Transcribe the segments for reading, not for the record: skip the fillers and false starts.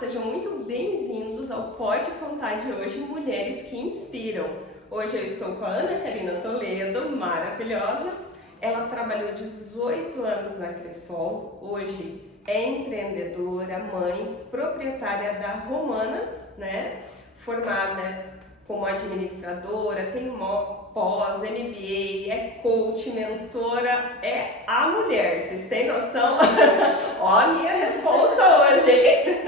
sejam muito bem-vindos ao Pode Contar de hoje, Mulheres que Inspiram. Hoje eu estou com a Ana Karina Toledo, maravilhosa. Ela trabalhou 18 anos na Cressol, hoje é empreendedora, mãe, proprietária da Romanas, né? Formada como administradora, tem pós, MBA, é coach, mentora, é a mulher, vocês têm noção? Ó a minha resposta hoje, hein?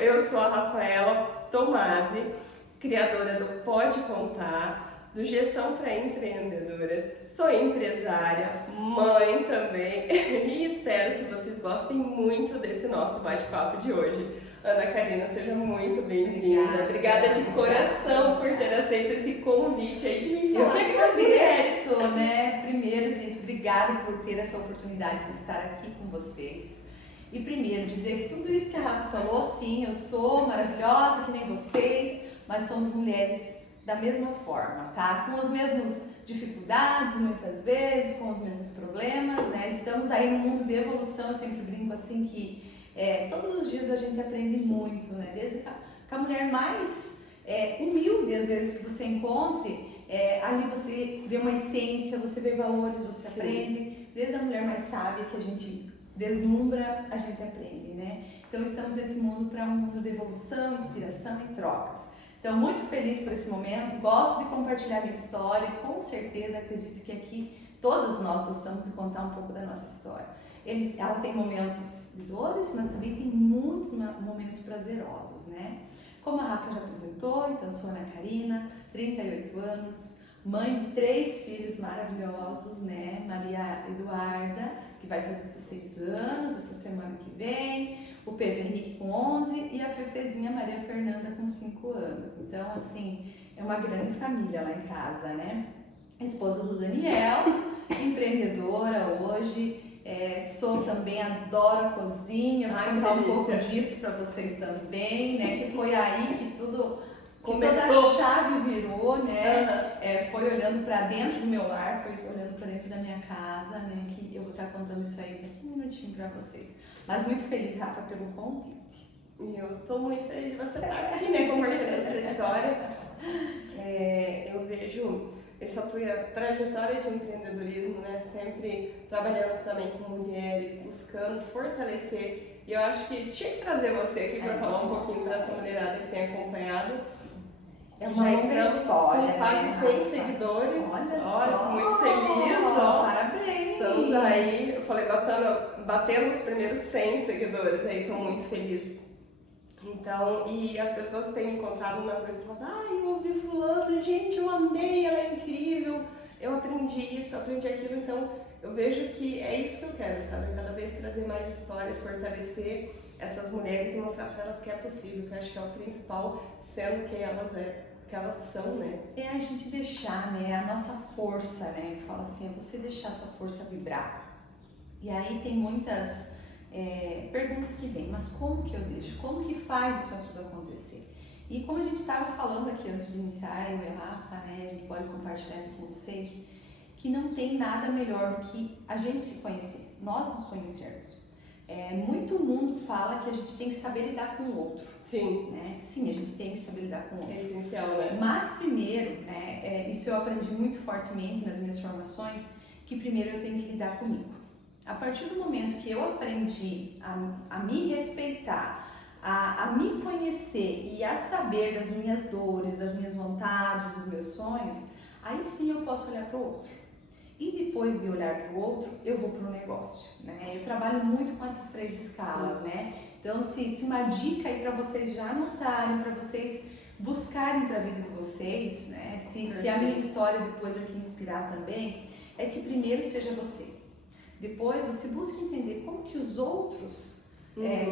Eu sou a Rafaela Tomasi, criadora do Pode Contar, do Gestão para Empreendedoras. Sou empresária, mãe também e espero que vocês gostem muito desse nosso bate-papo de hoje. Ana Karina, seja muito bem-vinda. Obrigada de coração por ter aceito esse convite aí de me falar. Eu que agradeço, né? Primeiro, gente, obrigada por ter essa oportunidade de estar aqui com vocês. E primeiro, dizer que tudo isso que a Rafa falou, sim, eu sou maravilhosa, que nem vocês, mas somos mulheres da mesma forma, tá? Com as mesmas dificuldades, muitas vezes, com os mesmos problemas, né? Estamos aí no mundo de evolução, eu sempre brinco assim que todos os dias a gente aprende muito, né? Desde que a mulher mais humilde, às vezes, que você encontre, ali você vê uma essência, você vê valores, você aprende. Desde a mulher mais sábia que a gente deslumbra, a gente aprende, né? Então estamos nesse mundo para um mundo de evolução, inspiração e trocas. Então, muito feliz por esse momento, gosto de compartilhar minha história, com certeza acredito que aqui todas nós gostamos de contar um pouco da nossa história. Ela tem momentos de dores, mas também tem muitos momentos prazerosos, né? Como a Rafa já apresentou, então eu sou Ana Karina, 38 anos, mãe de 3 filhos maravilhosos, né? Maria Eduarda, que vai fazer 16 anos essa semana que vem, o Pedro Henrique com 11 e a Fefezinha Maria Fernanda com 5 anos. Então, assim, é uma grande família lá em casa, né? Esposa do Daniel, empreendedora hoje. Sou também, adoro a cozinha, vou contar um pouco disso para vocês também, né? Que foi aí que tudo, toda a chave virou, né? Foi olhando para dentro do meu lar, foi olhando para dentro da minha casa, né? Que eu vou estar contando isso aí daqui um minutinho para vocês. Mas muito feliz, Rafa, pelo convite. E eu estou muito feliz de você estar aqui, né? Compartilhando essa história. Eu vejo essa tua trajetória de empreendedorismo, né? Sempre trabalhando também com mulheres, buscando fortalecer. E eu acho que tinha que trazer você aqui para falar um pouquinho para essa mulherada que tem acompanhado. É uma longa história, com quase né, 100 seguidores. Olha, tô muito feliz. Parabéns! Estamos aí, eu falei, batendo os primeiros 100 seguidores, aí estou muito feliz. Então, e as pessoas têm me encontrado na rua e falado, eu ouvi fulano, gente, eu amei, ela é incrível, eu aprendi isso, aprendi aquilo, então eu vejo que é isso que eu quero, sabe? Cada vez trazer mais histórias, fortalecer essas mulheres e mostrar para elas que é possível, que eu acho que é o principal, sendo quem elas são, né? É a gente deixar, né, a nossa força, né? Eu falo assim, é você deixar a tua força vibrar. E aí tem muitas perguntas que vêm, mas como que eu deixo? Como que faz isso tudo acontecer? E como a gente estava falando aqui antes de iniciar, eu e a Rafa, né, a gente pode compartilhar aqui com vocês, que não tem nada melhor do que a gente se conhecer, nós nos conhecermos. Muito mundo fala que a gente tem que saber lidar com o outro. Sim. Né? Sim, a gente tem que saber lidar com o outro. É essencial, né? Mas primeiro, né, isso eu aprendi muito fortemente nas minhas formações, que primeiro eu tenho que lidar comigo. A partir do momento que eu aprendi a me respeitar, a me conhecer e a saber das minhas dores, das minhas vontades, dos meus sonhos, aí sim eu posso olhar para o outro. E depois de olhar para o outro, eu vou para o negócio, né? Eu trabalho muito com essas 3 escalas, né? Então, se uma dica aí para vocês já anotarem, para vocês buscarem para a vida de vocês, né? Se a minha história depois aqui inspirar também, é que primeiro seja você. Depois você busca entender como que os outros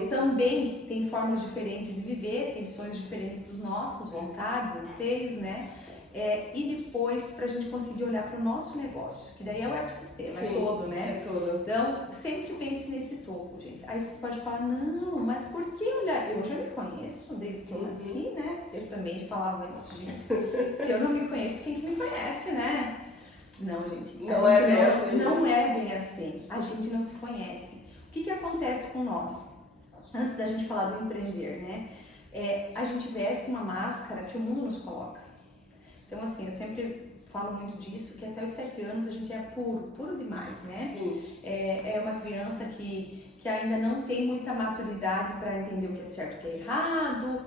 também têm formas diferentes de viver, têm sonhos diferentes dos nossos, vontades, anseios, né? E depois para a gente conseguir olhar para o nosso negócio, que daí é o ecossistema, é todo, né? É todo. Então, sempre pense nesse topo, gente. Aí vocês podem falar, não, mas por que olhar? Eu já me conheço desde que eu nasci, né? Eu também falava isso, gente. Se eu não me conheço, quem que me conhece, né? Não, gente. Não é bem assim. Não é bem assim. A gente não se conhece. O que acontece com nós? antes da gente falar do empreender, né? A gente veste uma máscara que o mundo nos coloca. Então, assim, eu sempre falo muito disso, que até os 7 anos a gente é puro demais, né? Sim. É uma criança que ainda não tem muita maturidade para entender o que é certo e o que é errado,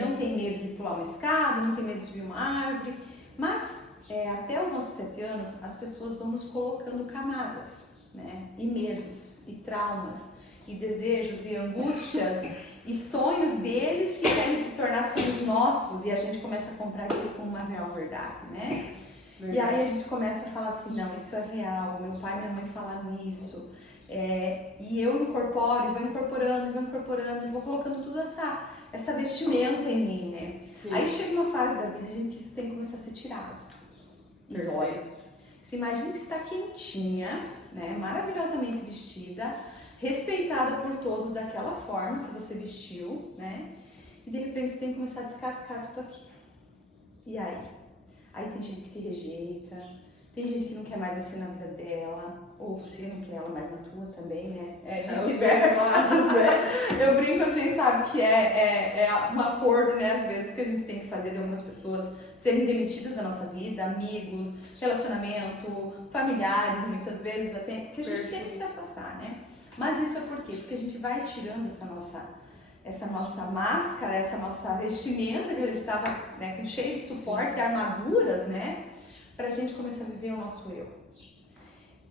não tem medo de pular uma escada, não tem medo de subir uma árvore, mas até os nossos 7 anos as pessoas vão nos colocando camadas, né? E medos, e traumas, e desejos, e angústias, e sonhos deles que querem se tornar sonhos nossos, e a gente começa a comprar aquilo como uma real verdade, né? Verdade. E aí a gente começa a falar assim, não, isso é real, meu pai e minha mãe falaram isso, e eu incorporo, vou incorporando, e vou colocando tudo essa vestimenta em mim, né? Sim. Aí chega uma fase da vida, gente, que isso tem que começar a ser tirado. E dói. Você imagina que você está quentinha, né? Maravilhosamente vestida, respeitada por todos daquela forma que você vestiu, né? E de repente você tem que começar a descascar tudo aqui. E aí? Aí tem gente que te rejeita, tem gente que não quer mais você na vida dela, ou você não quer ela mais na tua também, né? Vice-versa, né? Eu brinco assim, sabe, que é um acordo, né, às vezes, que a gente tem que fazer de algumas pessoas serem demitidas da nossa vida, amigos, relacionamento, familiares, muitas vezes até, que a gente tem que se afastar, né? Mas isso é por quê? Porque a gente vai tirando essa nossa máscara, essa nossa vestimenta que a gente estava, né, cheio de suporte, armaduras, né, para a gente começar a viver o nosso eu.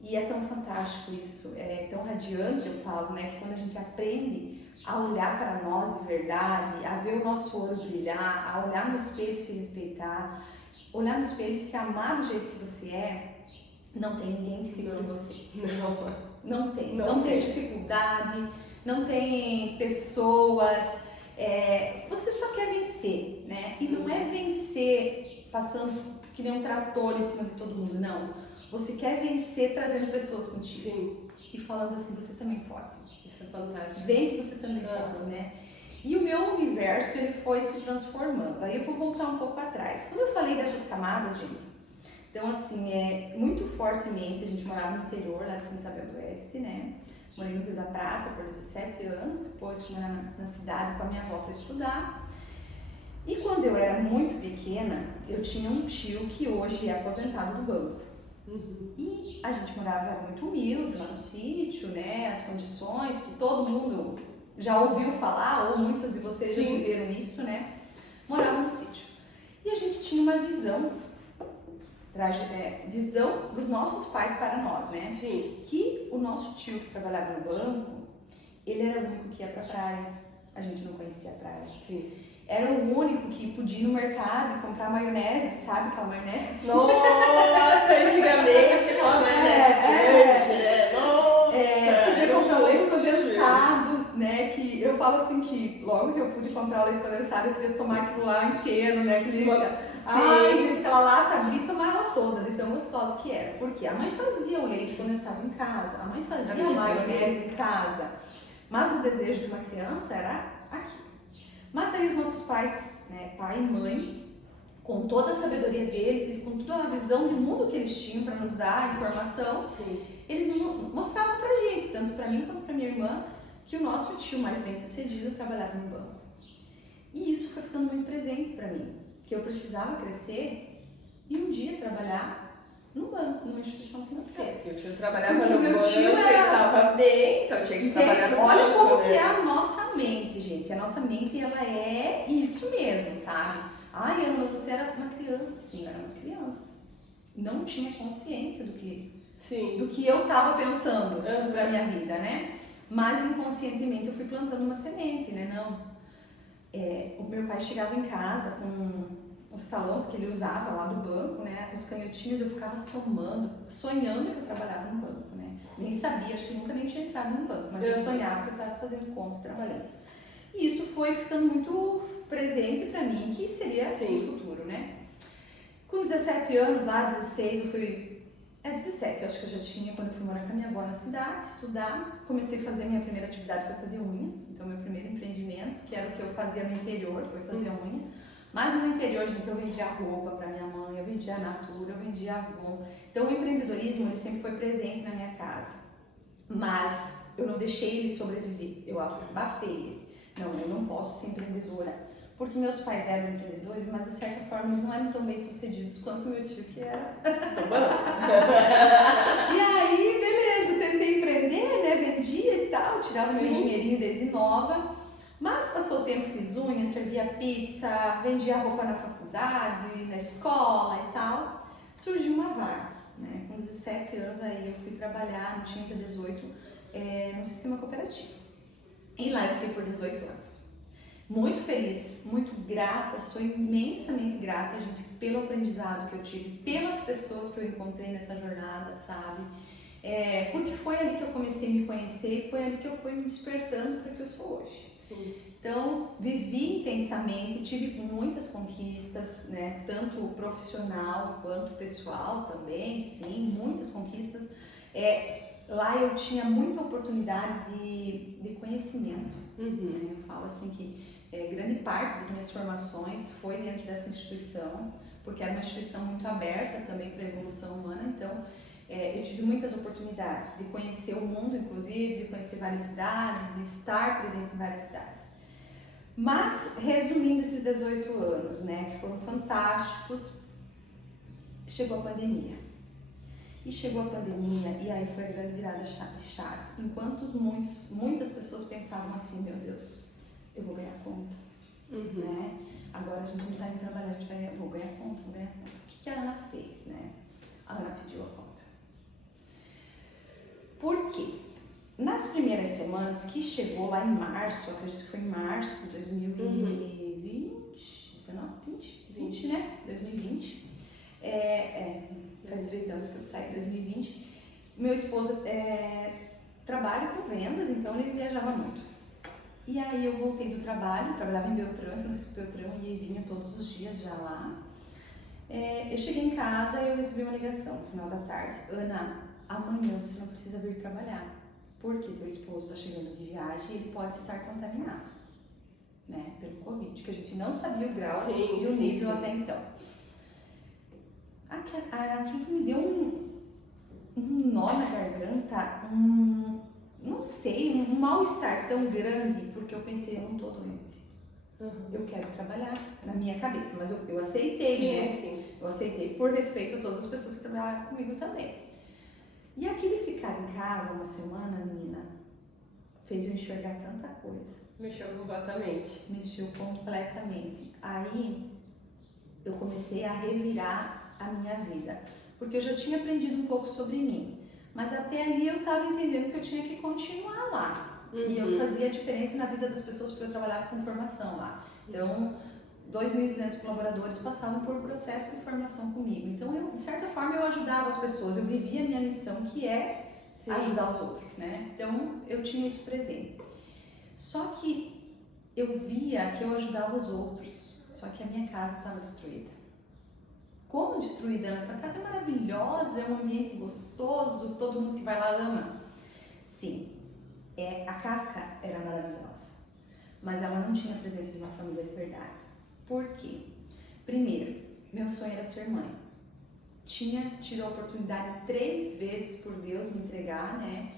E é tão fantástico isso, é tão radiante, eu falo, né, que quando a gente aprende a olhar para nós de verdade, a ver o nosso olho brilhar, a olhar no espelho e se respeitar, olhar no espelho e se amar do jeito que você é, não tem ninguém que segure você. Não tem dificuldade, não tem pessoas, você só quer vencer, né? E não é vencer passando que nem um trator em cima de todo mundo, não. Você quer vencer trazendo pessoas contigo. Sim. E falando assim, você também pode. Isso é fantástico. Vem que você também pode, né? E o meu universo, ele foi se transformando. Aí eu vou voltar um pouco atrás. Quando eu falei dessas camadas, gente, então assim, muito fortemente, a gente morava no interior, lá de Santa Isabel do Oeste, né? Morei no Rio da Prata por 17 anos, depois fui morar na cidade com a minha avó para estudar. E quando eu era muito pequena, eu tinha um tio que hoje é aposentado do banco. Uhum. E a gente morava muito humilde, lá no sítio, né? As condições que todo mundo já ouviu falar, ou muitas de vocês já viveram isso, né? Morava no sítio. E a gente tinha uma visão dos nossos pais para nós, né? Sim. Que o nosso tio que trabalhava no banco, ele era o único que ia pra praia. A gente não conhecia a praia. Sim. Era o único que podia ir no mercado e comprar maionese, sabe aquela maionese? Nossa, antigamente aquela maionese grande, né? Nossa! Podia comprar leite condensado, né? Que eu falo assim que logo que eu pude comprar o leite condensado, eu queria tomar aquilo lá inteiro, né? Ai, gente, aquela lata abri e tomava toda, de tão gostosa que era. Porque a mãe fazia o leite condensado em casa, a mãe fazia a maionese em casa. Mas o desejo de uma criança era aqui. Mas aí os nossos pais, né, pai e mãe, com toda a sabedoria deles e com toda a visão de mundo que eles tinham para nos dar informação, eles mostravam pra gente, tanto para mim quanto para minha irmã, que o nosso tio mais bem sucedido trabalhava no banco. E isso foi ficando muito presente para mim, que eu precisava crescer e um dia trabalhar no banco, numa instituição financeira. Porque o tio trabalhava no banco, meu tio estava bem, então tinha que trabalhar no banco. Olha como que é a nossa mente, gente. A nossa mente, ela é isso mesmo, sabe? Ai, Ana, mas você era uma criança. Sim, eu era uma criança. Não tinha consciência do que eu estava pensando pra minha vida, né? Mas inconscientemente eu fui plantando uma semente, né? O meu pai chegava em casa com os talões que ele usava lá do banco, né? Os canhotinhos, eu ficava sonhando que eu trabalhava no banco, né? Nem sabia, acho que nunca nem tinha entrado no banco, mas eu sonhava que eu estava fazendo conta, trabalhando. E isso foi ficando muito presente para mim, que seria assim o futuro, né? Com 17 anos, lá 16, eu fui... 17, eu acho que eu já tinha quando eu fui morar com a minha avó na cidade, estudar. Comecei a fazer, minha primeira atividade foi fazer unha. Então, meu primeiro empreendimento, que era o que eu fazia no interior, foi fazer unha. Mas no interior, gente, eu vendia roupa para minha mãe, eu vendia Natura, eu vendia Avon. Então, o empreendedorismo, ele sempre foi presente na minha casa. Mas eu não deixei ele sobreviver, eu abafei ele. Não, eu não posso ser empreendedora. Porque meus pais eram empreendedores, mas de certa forma eles não eram tão bem sucedidos quanto meu tio que era. E aí, beleza, tentei empreender, né? Vendia e tal, tirava meu dinheirinho desde nova. Mas passou o tempo, fiz unha, servia pizza, vendia roupa na faculdade, na escola e tal. Surgiu uma vaga, né? Com 17 anos aí eu fui trabalhar, não tinha ainda 18, no sistema cooperativo. E lá eu fiquei por 18 anos. Muito feliz, muito grata, sou imensamente grata, gente, pelo aprendizado que eu tive, pelas pessoas que eu encontrei nessa jornada, sabe? Porque foi ali que eu comecei a me conhecer e foi ali que eu fui me despertando para o que eu sou hoje. Sim. Então, vivi intensamente, tive muitas conquistas, né? Tanto profissional quanto pessoal também, sim, muitas conquistas. Lá eu tinha muita oportunidade de conhecimento. Né? Eu falo assim que grande parte das minhas formações foi dentro dessa instituição, porque era uma instituição muito aberta também para a evolução humana, então eu tive muitas oportunidades de conhecer o mundo, inclusive, de conhecer várias cidades, de estar presente em várias cidades. Mas, resumindo esses 18 anos, né, que foram fantásticos, chegou a pandemia. E chegou a pandemia e aí foi a grande virada de chave. Enquanto muitas pessoas pensavam assim, meu Deus, eu vou ganhar conta, né? Agora a gente não está indo trabalhar, vou ganhar conta, vou ganhar conta. O que a Ana fez, né? A Ana pediu a conta. Por quê? Nas primeiras semanas que chegou lá em março, acredito que foi em março de 2020, 19, 20, né? 2020. Faz 3 anos que eu saí, 2020. Meu esposo trabalha com vendas, então ele viajava muito. E aí eu voltei do trabalho, trabalhava em Beltrão, e vinha todos os dias já lá. Eu cheguei em casa e eu recebi uma ligação no final da tarde. Ana, amanhã você não precisa vir trabalhar, porque teu esposo está chegando de viagem e ele pode estar contaminado, né, pelo Covid, que a gente não sabia o grau e o nível até então. Aquilo me deu um nó na garganta, não sei, um mal-estar tão grande, porque eu pensei, eu não estou doente. Eu quero trabalhar na minha cabeça, mas eu aceitei, né? Sim. Eu aceitei por respeito a todas as pessoas que trabalhavam comigo também. E aquele ficar em casa uma semana, menina, fez eu enxergar tanta coisa. Mexeu completamente. Mexeu completamente. Aí eu comecei a revirar a minha vida, porque eu já tinha aprendido um pouco sobre mim, mas até ali eu estava entendendo que eu tinha que continuar lá. E eu fazia a diferença na vida das pessoas, porque eu trabalhava com formação lá. Então, 2.200 colaboradores passavam por processo de formação comigo. Então, de certa forma, eu ajudava as pessoas, eu vivia a minha missão, que é ajudar os outros, né? Então, eu tinha isso presente. Só que eu via que eu ajudava os outros, só que a minha casa estava destruída. Como destruída? A tua casa é maravilhosa, é um ambiente gostoso, todo mundo que vai lá ama. Sim, a casca era maravilhosa, mas ela não tinha a presença de uma família de verdade. Por quê? Primeiro, meu sonho era ser mãe. Tinha tido a oportunidade 3 vezes por Deus me entregar, né?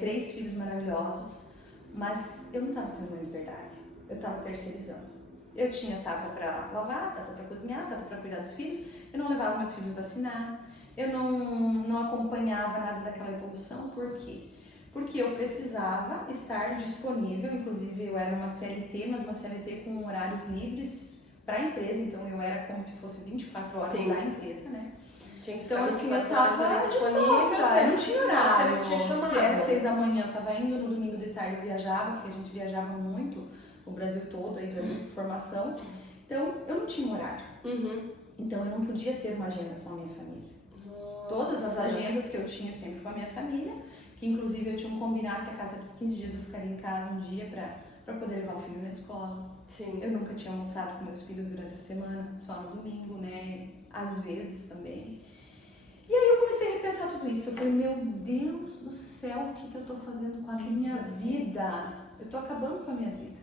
3 filhos maravilhosos, mas eu não estava sendo mãe de verdade. Eu estava terceirizando. Eu tinha tata para lavar, tata para cozinhar, tata para cuidar dos filhos. Eu não levava meus filhos vacinar. Eu não acompanhava nada daquela evolução. Por quê? Porque eu precisava estar disponível, inclusive eu era uma CLT, mas uma CLT com horários livres para a empresa, então eu era como se fosse 24 horas da empresa, né? Então assim, eu estava disposta, não tinha horário, se era 6 da manhã eu estava indo, no domingo de tarde eu viajava, porque a gente viajava muito, o Brasil todo aí dando formação, então eu não tinha horário, então eu não podia ter uma agenda com a minha família. Todas as agendas que eu tinha sempre com a minha família, que inclusive eu tinha um combinado que a cada 15 dias eu ficaria em casa um dia para poder levar o filho na escola. Sim. Eu nunca tinha almoçado com meus filhos durante a semana, só no domingo, né? Às vezes também. E aí eu comecei a repensar tudo isso. Eu falei, meu Deus do céu, o que eu tô fazendo com a minha vida? Eu tô acabando com a minha vida.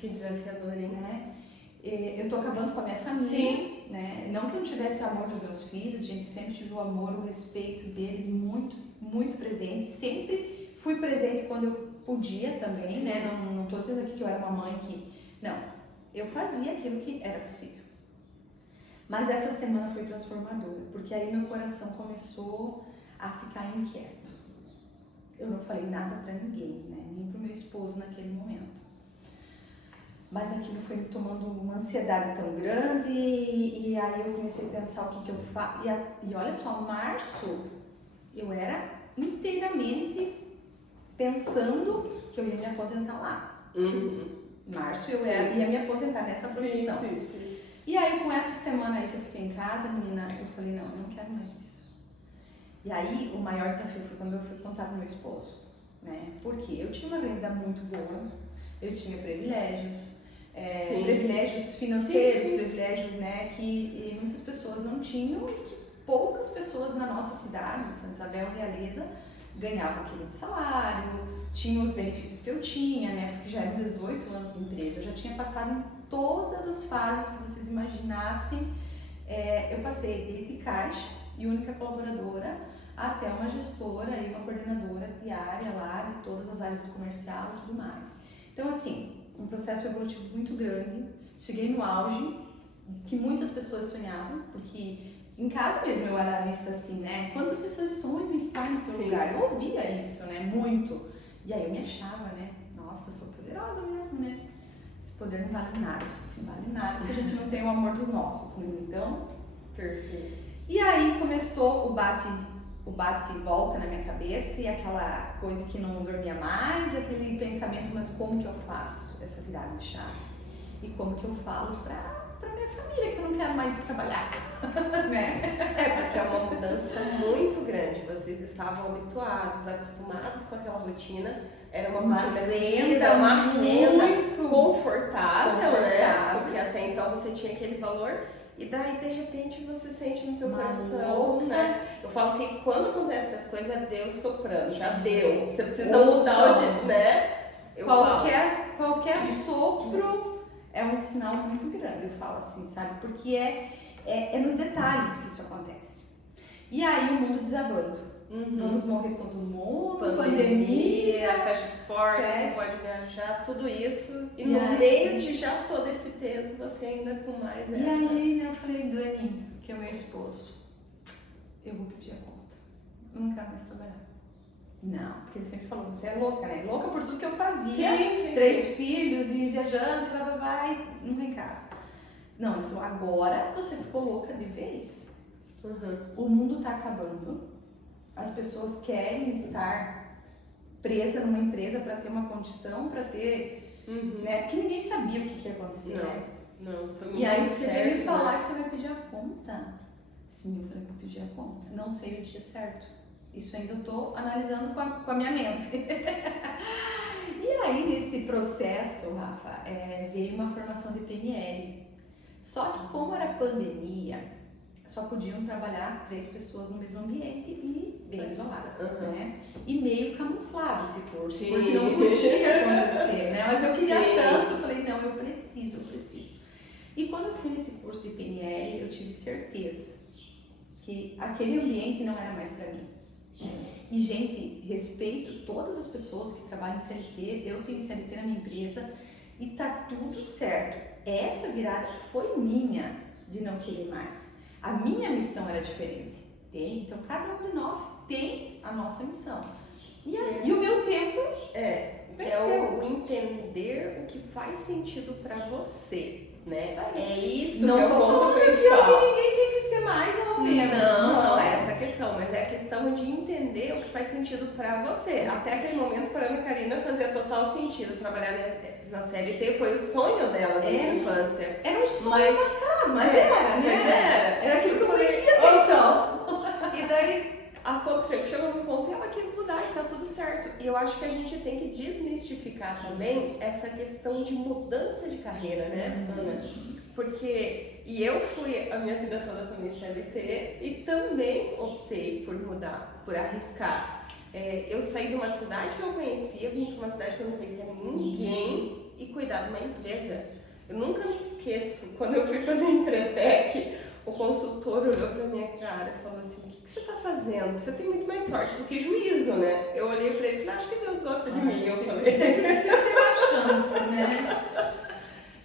Que desafiador, hein? Né? Eu tô acabando com a minha família. Sim. Né? Não que eu não tivesse amor dos meus filhos, gente, sempre tive o amor, o respeito deles muito, muito presente, sempre Fui presente quando eu podia também, né? Não tô dizendo aqui que eu era uma mãe que... Não, eu fazia aquilo que era possível. Mas essa semana foi transformadora, porque aí meu coração começou a ficar inquieto. Eu não falei nada pra ninguém, né? Nem pro meu esposo naquele momento. Mas aquilo foi me tomando uma ansiedade tão grande e aí eu comecei a pensar o que eu faço. E olha só, março eu era inteiramente pensando que eu ia me aposentar lá. Março eu ia me aposentar nessa profissão. Sim. E aí com essa semana aí que eu fiquei em casa, menina, eu falei, não, eu não quero mais isso. E aí o maior desafio foi quando eu fui contar pro meu esposo, né? Porque eu tinha uma renda muito boa, eu tinha privilégios, privilégios financeiros, privilégios, né, que muitas pessoas não tinham e que poucas pessoas na nossa cidade, Santa Isabel e Realeza, ganhavam aquilo de salário, tinham os benefícios que eu tinha, né, porque já eram 18 anos de empresa, eu já tinha passado em todas as fases que vocês imaginassem, eu passei desde caixa e única colaboradora até uma gestora e uma coordenadora diária lá de todas as áreas do comercial e tudo mais. Então, assim, um processo evolutivo muito grande, cheguei no auge que muitas pessoas sonhavam, porque em casa mesmo eu era vista assim, né? Quantas pessoas sonham em estar no teu lugar? Eu ouvia isso, né? Muito. E aí eu me achava, né? Nossa, eu sou poderosa mesmo, né? Esse poder não vale nada, gente. Não vale nada se a gente não tem o amor dos nossos, né? Então, perfeito. E aí começou o bate e volta na minha cabeça e aquela coisa que não dormia mais, aquele pensamento, mas como que eu faço essa virada de chave? E como que eu falo pra minha família que eu não quero mais trabalhar, né? Porque é uma mudança muito grande, vocês estavam habituados, acostumados com aquela rotina, era uma rotina renda, uma renda muito confortável, né? Porque até então você tinha aquele valor. E daí, de repente, você sente no teu coração, né? Eu falo que quando acontecem essas coisas, é Deus soprando, já deu. Você precisa mudar, né? Qualquer sopro é um sinal muito grande, eu falo assim, sabe? Porque é nos detalhes que isso acontece. E aí o mundo desabando. Vamos morrer todo mundo, pandemia, fecha as portas, você pode viajar, tudo isso. E no meio de já todo esse peso, você ainda com mais essa. E aí, né, eu falei, Dani, que é o meu esposo, eu vou pedir a conta. Eu não quero mais trabalhar. Não, porque ele sempre falou, você é louca, né? Louca por tudo que eu fazia. Sim. 3 filhos e viajando, e nunca em casa. Não, ele falou, agora você ficou louca de vez. O mundo tá acabando. As pessoas querem estar presas numa empresa para ter uma condição, para ter, né? Porque ninguém sabia o que ia acontecer, né? Não, foi muito E aí você certo, veio me falar que você vai pedir a conta. Sim, eu falei que vou pedir a conta. Não sei o dia certo. Isso ainda eu tô analisando com a minha mente. E aí nesse processo, Rafa, veio uma formação de PNL. Só que como era pandemia, só podiam trabalhar 3 pessoas no mesmo ambiente e bem isoladas, né? E meio camuflado esse curso, porque não podia acontecer, né? Mas eu queria tanto, falei, não, eu preciso. E quando eu fui nesse curso de PNL, eu tive certeza que aquele ambiente não era mais para mim. E, gente, respeito todas as pessoas que trabalham em CLT, eu tenho CLT na minha empresa e tá tudo certo. Essa virada foi minha de não querer mais. A minha missão era diferente, entende? Então, cada um de nós tem a nossa missão. E o meu tempo o entender o que faz sentido pra você, né? É isso não que tô é o ponto falando principal. que ninguém tem que ser mais ou menos. Não é essa a questão, mas é a questão de entender o que faz sentido pra você. Até aquele momento, para a Ana Karina, fazia total sentido trabalhar na CLT, foi o sonho dela desde a infância. Era um sonho mascarado, mas era, né? Era aquilo que eu conhecia até então. E daí aconteceu, chegou num ponto e ela quis mudar e tá tudo certo. E eu acho que a gente tem que desmistificar também essa questão de mudança de carreira, né, Ana? Porque, eu fui a minha vida toda também CLT e também optei por mudar, por arriscar. Eu saí de uma cidade que eu conhecia, vim para uma cidade que eu não conhecia ninguém e cuidar de uma empresa. Eu nunca me esqueço, quando eu fui fazer Entretec, O consultor olhou pra minha cara e falou assim, o que você tá fazendo? Você tem muito mais sorte do que juízo, né? Eu olhei pra ele e falei, acho que Deus gosta de mim. Eu falei. Você tem uma chance, né?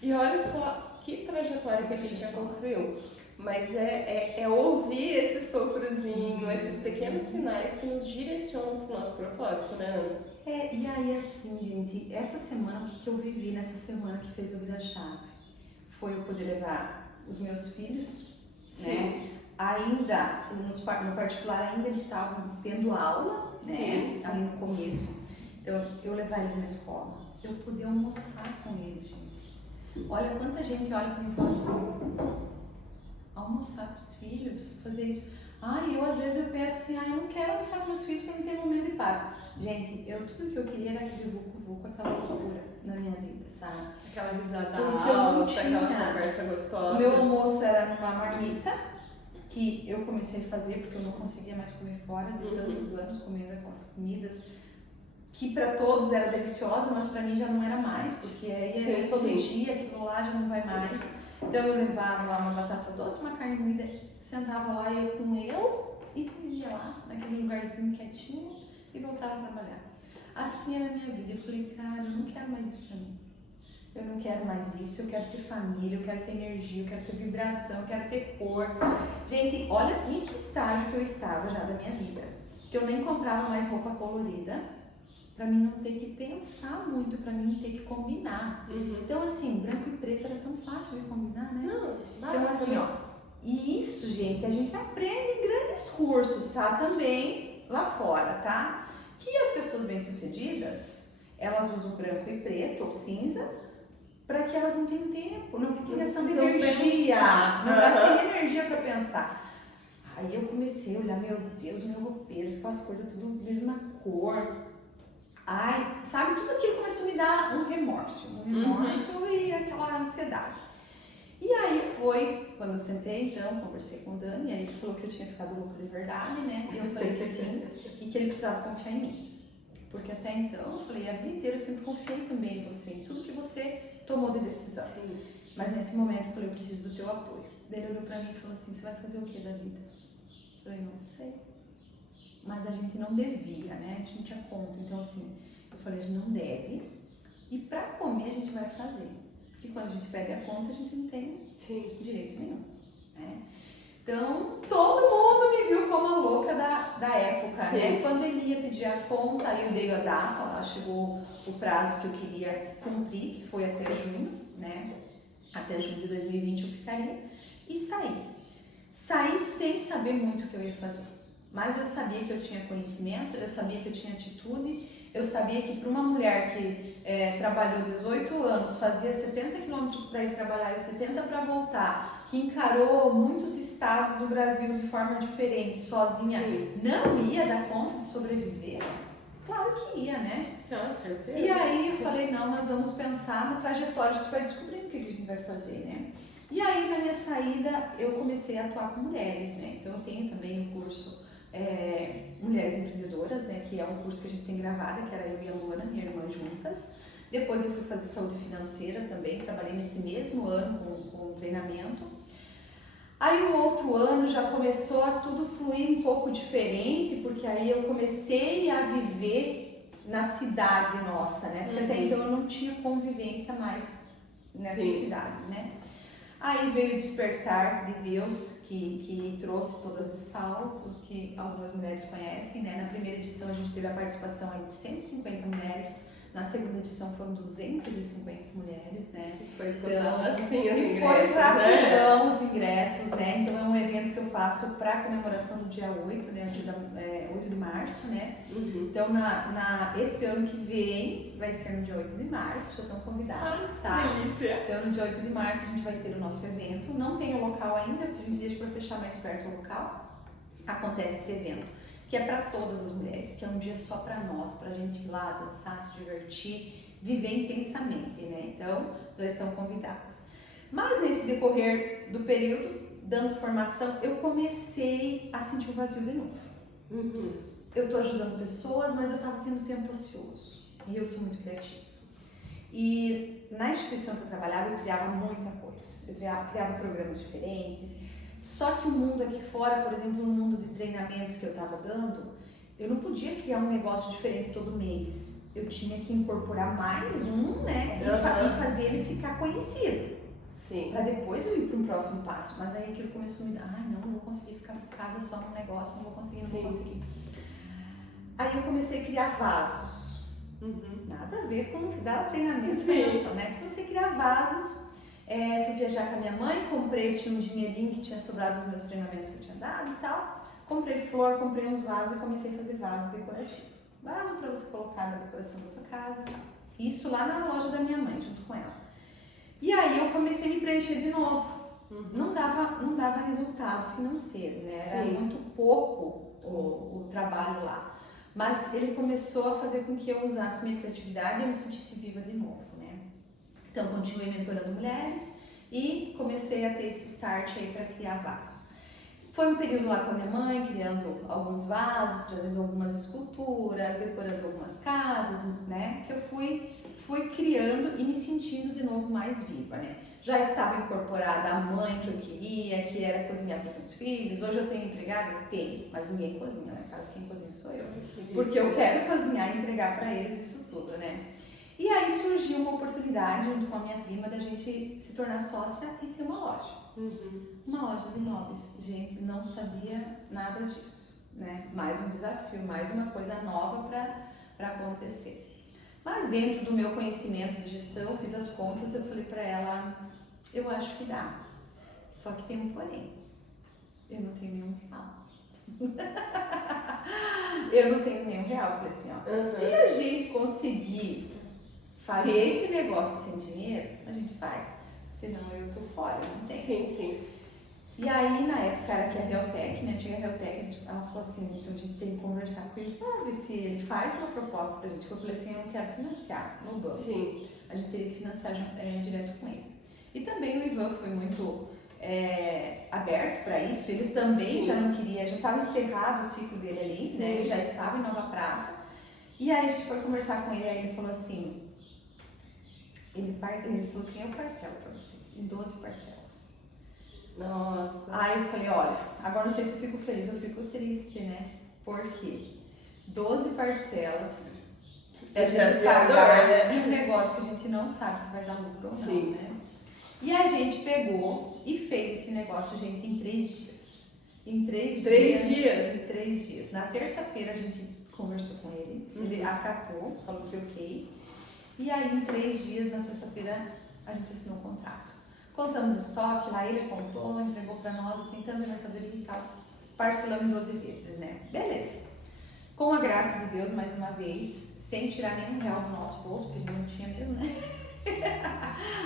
E olha só que trajetória que a gente já construiu. Mas é ouvir esse soprozinho, esses pequenos sinais que nos direcionam para o nosso propósito, né, Ana? E aí assim, gente, essa semana, o que eu vivi nessa semana que fez eu virar chave? Foi eu poder levar os meus filhos, né? Ainda, no particular, ainda eles estavam tendo aula, né? Sim. Ali no começo. Então, eu levar eles na escola, eu poder almoçar com eles, gente. Olha quanta gente olha para mim e fala assim, almoçar com os filhos, fazer isso. Eu às vezes eu penso assim, eu não quero almoçar com meus filhos para não ter um momento de paz. Gente, tudo que eu queria era aquele vucu-vucu, aquela loucura na minha vida, sabe? Aquela risada Porque eu não alta, tinha. aquela conversa gostosa. O meu almoço era numa marmita, que eu comecei a fazer porque eu não conseguia mais comer fora de tantos anos comendo aquelas comidas que para todos era deliciosa, mas para mim já não era mais, porque aí era todo dia, aquilo lá já não vai mais. Então eu levava lá uma batata doce, uma carne moída, sentava lá e comia lá, naquele lugarzinho quietinho e voltava a trabalhar. Assim era a minha vida. Eu falei, cara, eu não quero mais isso pra mim. Eu não quero mais isso, eu quero ter família, eu quero ter energia, eu quero ter vibração, eu quero ter cor. Gente, olha em que estágio que eu estava já da minha vida. Que eu nem comprava mais roupa colorida, pra mim não ter que pensar muito, pra mim não ter que combinar. Então assim, branco e preto era tão fácil de combinar, né? Então assim, e isso, gente, a gente aprende em grandes cursos, tá? Também lá fora, tá? Que as pessoas bem-sucedidas, elas usam branco e preto ou cinza para que elas não tenham tempo, não fiquem gastando energia, não gastem energia para pensar. Aí eu comecei a olhar, meu Deus, meu roupeiro, aquelas coisas tudo mesma cor. Sabe, tudo aquilo começou a me dar um remorso e aquela ansiedade. E aí foi, quando eu sentei, então, conversei com o Dani, aí ele falou que eu tinha ficado louca de verdade, né? E eu falei que sim, e que ele precisava confiar em mim. Porque até então, eu falei, a vida inteira eu sempre confiei também em você, em tudo que você tomou de decisão. Sim. Mas nesse momento eu falei, eu preciso do teu apoio. Daí ele olhou pra mim e falou assim, você vai fazer o que da vida? Eu falei, não sei. Mas a gente não devia, né? A gente não tinha conta. Então assim, eu falei, a gente não deve. E pra comer a gente vai fazer. Porque quando a gente pega a conta, a gente não tem direito nenhum, né? Então, todo mundo me viu como a louca da época, né? Quando ele ia pedir a conta, aí eu dei a data, lá chegou o prazo que eu queria cumprir, que foi até junho, né? Até junho de 2020 eu ficaria. E saí. Saí sem saber muito o que eu ia fazer. Mas eu sabia que eu tinha conhecimento, eu sabia que eu tinha atitude, eu sabia que para uma mulher que trabalhou 18 anos, fazia 70 quilômetros para ir trabalhar e 70 para voltar, que encarou muitos estados do Brasil de forma diferente, sozinha, não ia dar conta de sobreviver? Claro que ia, né? Certeza. E aí eu falei, não, nós vamos pensar na trajetória, a gente vai descobrir o que a gente vai fazer, né? E aí na minha saída eu comecei a atuar com mulheres, né? Então eu tenho também um curso Mulheres Empreendedoras, né, que é um curso que a gente tem gravado, que era eu e a Luana, minha irmã, juntas. Depois eu fui fazer saúde financeira também, trabalhei nesse mesmo ano com treinamento. Aí no outro ano já começou a tudo fluir um pouco diferente, porque aí eu comecei a viver na cidade nossa, né, porque até então eu não tinha convivência mais nessas cidades, né. Aí veio o despertar de Deus, que trouxe todas de salto, que algumas mulheres conhecem, né? Na primeira edição a gente teve a participação aí de 150 mulheres, na segunda edição foram 250 mulheres, né? Foi esgotado assim os ingressos, foi rapidão os ingressos, né? Então é um evento que eu faço para comemoração do dia 8, né? 8 de março, né? Então esse ano que vem vai ser no dia 8 de março, já estão convidados, tá? Delícia! Então no dia 8 de março a gente vai ter o nosso evento, não tem o local ainda, porque a gente deixa para fechar mais perto o local. Acontece esse evento, que é para todas as mulheres, que é um dia só para nós, para a gente ir lá dançar, se divertir, viver intensamente, né? Então, já estão convidadas. Mas nesse decorrer do período, dando formação, eu comecei a sentir o vazio de novo. Eu tô ajudando pessoas, mas eu tava tendo tempo ocioso, e eu sou muito criativa. E na instituição que eu trabalhava, eu criava muita coisa. Eu criava programas diferentes. Só que o mundo aqui fora, por exemplo, no mundo de treinamentos que eu estava dando, eu não podia criar um negócio diferente todo mês. Eu tinha que incorporar mais um, né? E fazer ele ficar conhecido. Sim. Para depois eu ir para um próximo passo. Mas aí aquilo começou a me dar, não vou conseguir ficar focada só no negócio, não vou conseguir. Aí eu comecei a criar vasos. Nada a ver com dar treinamento de relação, né? Comecei a criar vasos. Fui viajar com a minha mãe, tinha um dinheirinho que tinha sobrado dos meus treinamentos que eu tinha dado e tal. Comprei flor, comprei uns vasos e comecei a fazer vasos decorativos. Vaso para você colocar na decoração da tua casa. Isso lá na loja da minha mãe, junto com ela. E aí eu comecei a me preencher de novo. Não dava resultado financeiro, né? Era muito pouco o trabalho lá. Mas ele começou a fazer com que eu usasse minha criatividade e eu me sentisse viva de novo, né? Então, continuei mentorando mulheres e comecei a ter esse start aí para criar vasos. Foi um período lá com a minha mãe, criando alguns vasos, trazendo algumas esculturas, decorando algumas casas, né? Que eu fui criando e me sentindo de novo mais viva, né? Já estava incorporada a mãe que eu queria, que era cozinhar para os meus filhos. Hoje eu tenho empregada? Tenho, mas ninguém cozinha na casa, quem cozinha sou eu. Porque eu quero cozinhar e entregar para eles isso tudo, né? E aí surgiu uma oportunidade, junto com a minha prima, da gente se tornar sócia e ter uma loja. Uma loja de imóveis. Gente, não sabia nada disso, né? Mais um desafio, mais uma coisa nova para acontecer. Mas dentro do meu conhecimento de gestão, fiz as contas, eu falei para ela, eu acho que dá. Só que tem um porém. Eu não tenho nenhum real. Eu não tenho nenhum real. Eu falei assim, ó, se a gente conseguir fazer esse negócio sem dinheiro, a gente faz. Senão eu tô fora, não tem. Sim. E aí, na época, era que a Realtec, né? Tinha a Realtec, ela falou assim, então a gente tem que conversar com ele para ver se ele faz uma proposta pra gente. Eu falei assim, eu não quero financiar no banco. Sim. A gente teria que financiar direto com ele. E também o Ivan foi muito aberto para isso. Ele também já não queria, já estava encerrado o ciclo dele ali, né? Ele já estava em Nova Prata. E aí a gente foi conversar com ele, aí ele falou assim, eu parcelo para vocês, em 12 parcelas. Nossa. Aí eu falei, olha, agora não sei se eu fico feliz ou fico triste, né? Porque 12 parcelas é desafiador, né? De um negócio que a gente não sabe se vai dar lucro ou não, né? E a gente pegou e fez esse negócio, gente, em 3 dias. Em 3 dias? Em 3 dias. Na terça-feira a gente conversou com ele, ele acatou, falou que ok. E aí em 3 dias, na sexta-feira, a gente assinou o contrato. Contamos estoque, lá ele contou, entregou para nós, tentando a mercadoria e tal. Parcelamos em 12 vezes, né? Beleza. Com a graça de Deus, mais uma vez, sem tirar nenhum real do nosso bolso, porque não tinha mesmo, né?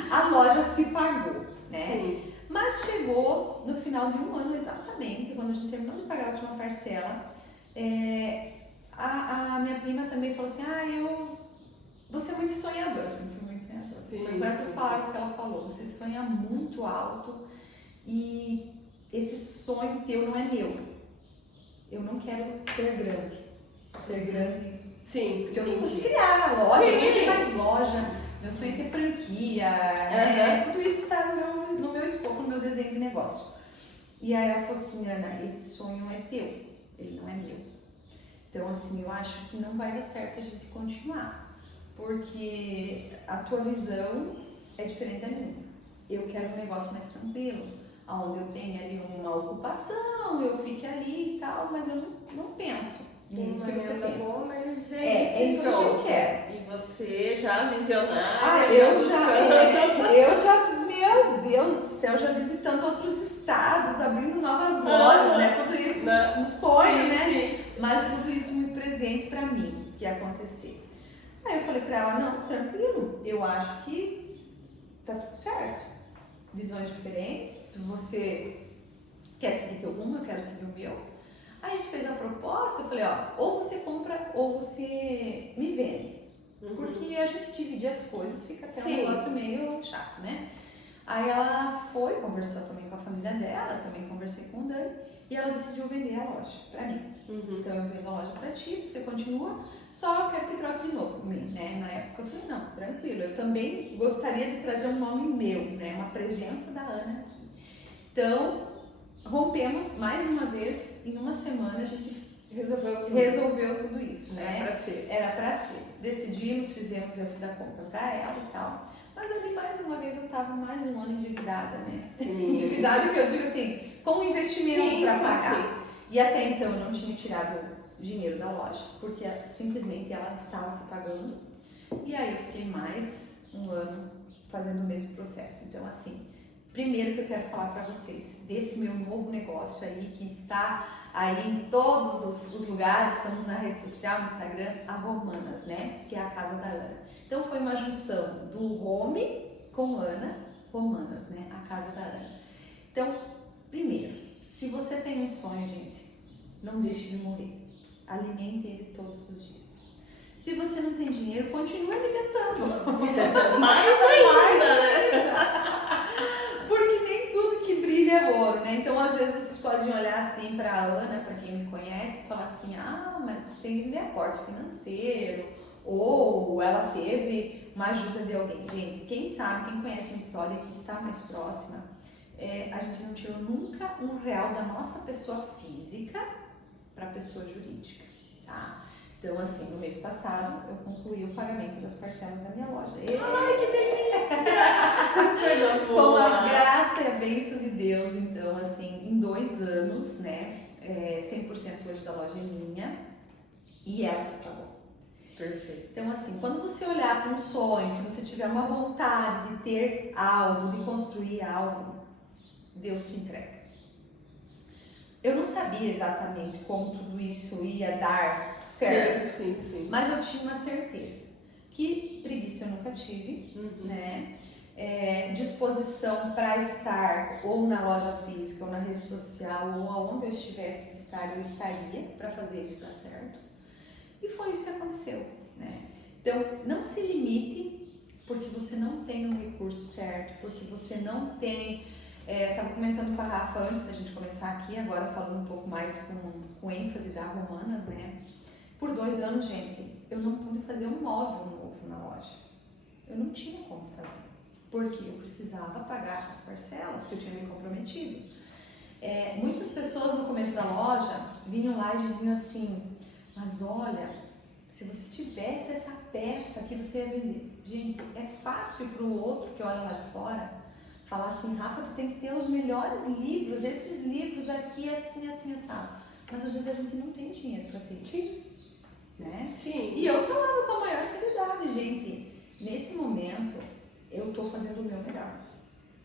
A loja se pagou, né? Sim. Mas chegou no final de um ano exatamente, quando a gente terminou de pagar a última parcela, a minha prima também falou assim, você é muito sonhadora, sempre fui muito sonhadora. Foi com essas palavras que ela falou, você sonha muito alto e esse sonho teu não é meu. Eu não quero ser grande. Sim. Porque eu fosse criar loja, eu quero ter mais loja, meu sonho é ter franquia, né? Tudo isso está no meu escopo, no meu desenho de negócio. E aí ela falou assim, Ana, esse sonho é teu, ele não é meu. Então assim, eu acho que não vai dar certo a gente continuar. Porque a tua visão é diferente da minha. Eu quero um negócio mais tranquilo, onde eu tenha ali uma ocupação, eu fique ali e tal, mas eu não penso nisso que você pensa. Bom, mas é isso que eu quero. E você já visionária? Meu Deus do céu, já visitando outros estados, abrindo novas lojas, né? Tudo isso um sonho, né? Sim. Mas tudo isso muito presente pra mim, que ia acontecer. Aí eu falei pra ela, não, tranquilo, eu acho que tá tudo certo. Visões diferentes, se você quer seguir teu rumo, eu quero seguir o meu. Aí a gente fez a proposta, eu falei, ou você compra ou você me vende. Porque a gente dividir as coisas fica até um negócio meio chato, né? Aí ela foi, conversou também com a família dela, também conversei com o Dani, e ela decidiu vender a loja pra mim. Então eu vendo a loja pra ti, você continua, só eu quero que troque de novo, né? Na época eu falei, não, tranquilo, eu também gostaria de trazer um nome meu, né? Uma presença da Ana aqui. Então, rompemos mais uma vez, em uma semana a gente resolveu tudo isso, né? Era pra ser. Era pra ser. Decidimos, eu fiz a conta pra ela e tal. Mas ali, mais uma vez, eu tava mais um ano endividada, né? Endividada que eu digo assim, com um investimento pra pagar. Sim. E até então eu não tinha tirado dinheiro da loja, porque simplesmente ela estava se pagando. E aí eu fiquei mais um ano fazendo o mesmo processo. Então, assim, primeiro que eu quero falar para vocês desse meu novo negócio aí, que está aí em todos os lugares, estamos na rede social, no Instagram, a Romanas, né? Que é a casa da Ana. Então foi uma junção do home com Ana, Romanas, né? A casa da Ana. Então, primeiro, se você tem um sonho, gente, não deixe de morrer. Alimente ele todos os dias. Se você não tem dinheiro, continue alimentando. Mais ainda! Porque nem tudo que brilha é ouro, né? Então, às vezes, vocês podem olhar assim para a Ana, para quem me conhece, e falar assim, mas tem que ver aporte financeiro, ou ela teve uma ajuda de alguém. Gente, quem sabe, quem conhece a história e está mais próxima, a gente não tirou nunca R$1 da nossa pessoa física para a pessoa jurídica, tá? Então, assim, no mês passado, eu concluí o pagamento das parcelas da minha loja. Ai, que delícia! Com a graça e a bênção de Deus, então, assim, em 2 anos, né, 100% hoje da loja é minha e ela se pagou. Perfeito. Então, assim, quando você olhar para um sonho, que você tiver uma vontade de ter algo, de construir algo, Deus te entrega. Eu não sabia exatamente como tudo isso ia dar certo, sim. Mas eu tinha uma certeza que preguiça eu nunca tive, né? Disposição para estar ou na loja física, ou na rede social, ou aonde eu estivesse que estar, eu estaria para fazer isso dar certo. E foi isso que aconteceu, né? Então, não se limite porque você não tem um recurso certo, porque você não tem... Estava comentando com a Rafa antes da gente começar aqui, agora falando um pouco mais com ênfase da Romanas, né? Por 2 anos, gente, eu não pude fazer um móvel novo na loja. Eu não tinha como fazer, porque eu precisava pagar as parcelas que eu tinha me comprometido. Muitas pessoas no começo da loja vinham lá e diziam assim, mas olha, se você tivesse essa peça que você ia vender. Gente, é fácil para o outro que olha lá de fora falar assim, Rafa, tu tem que ter os melhores livros, esses livros aqui, assim, assado. Mas às vezes a gente não tem dinheiro para ter isso. Né? Sim. E eu falava com a maior seriedade, gente, nesse momento eu estou fazendo o meu melhor.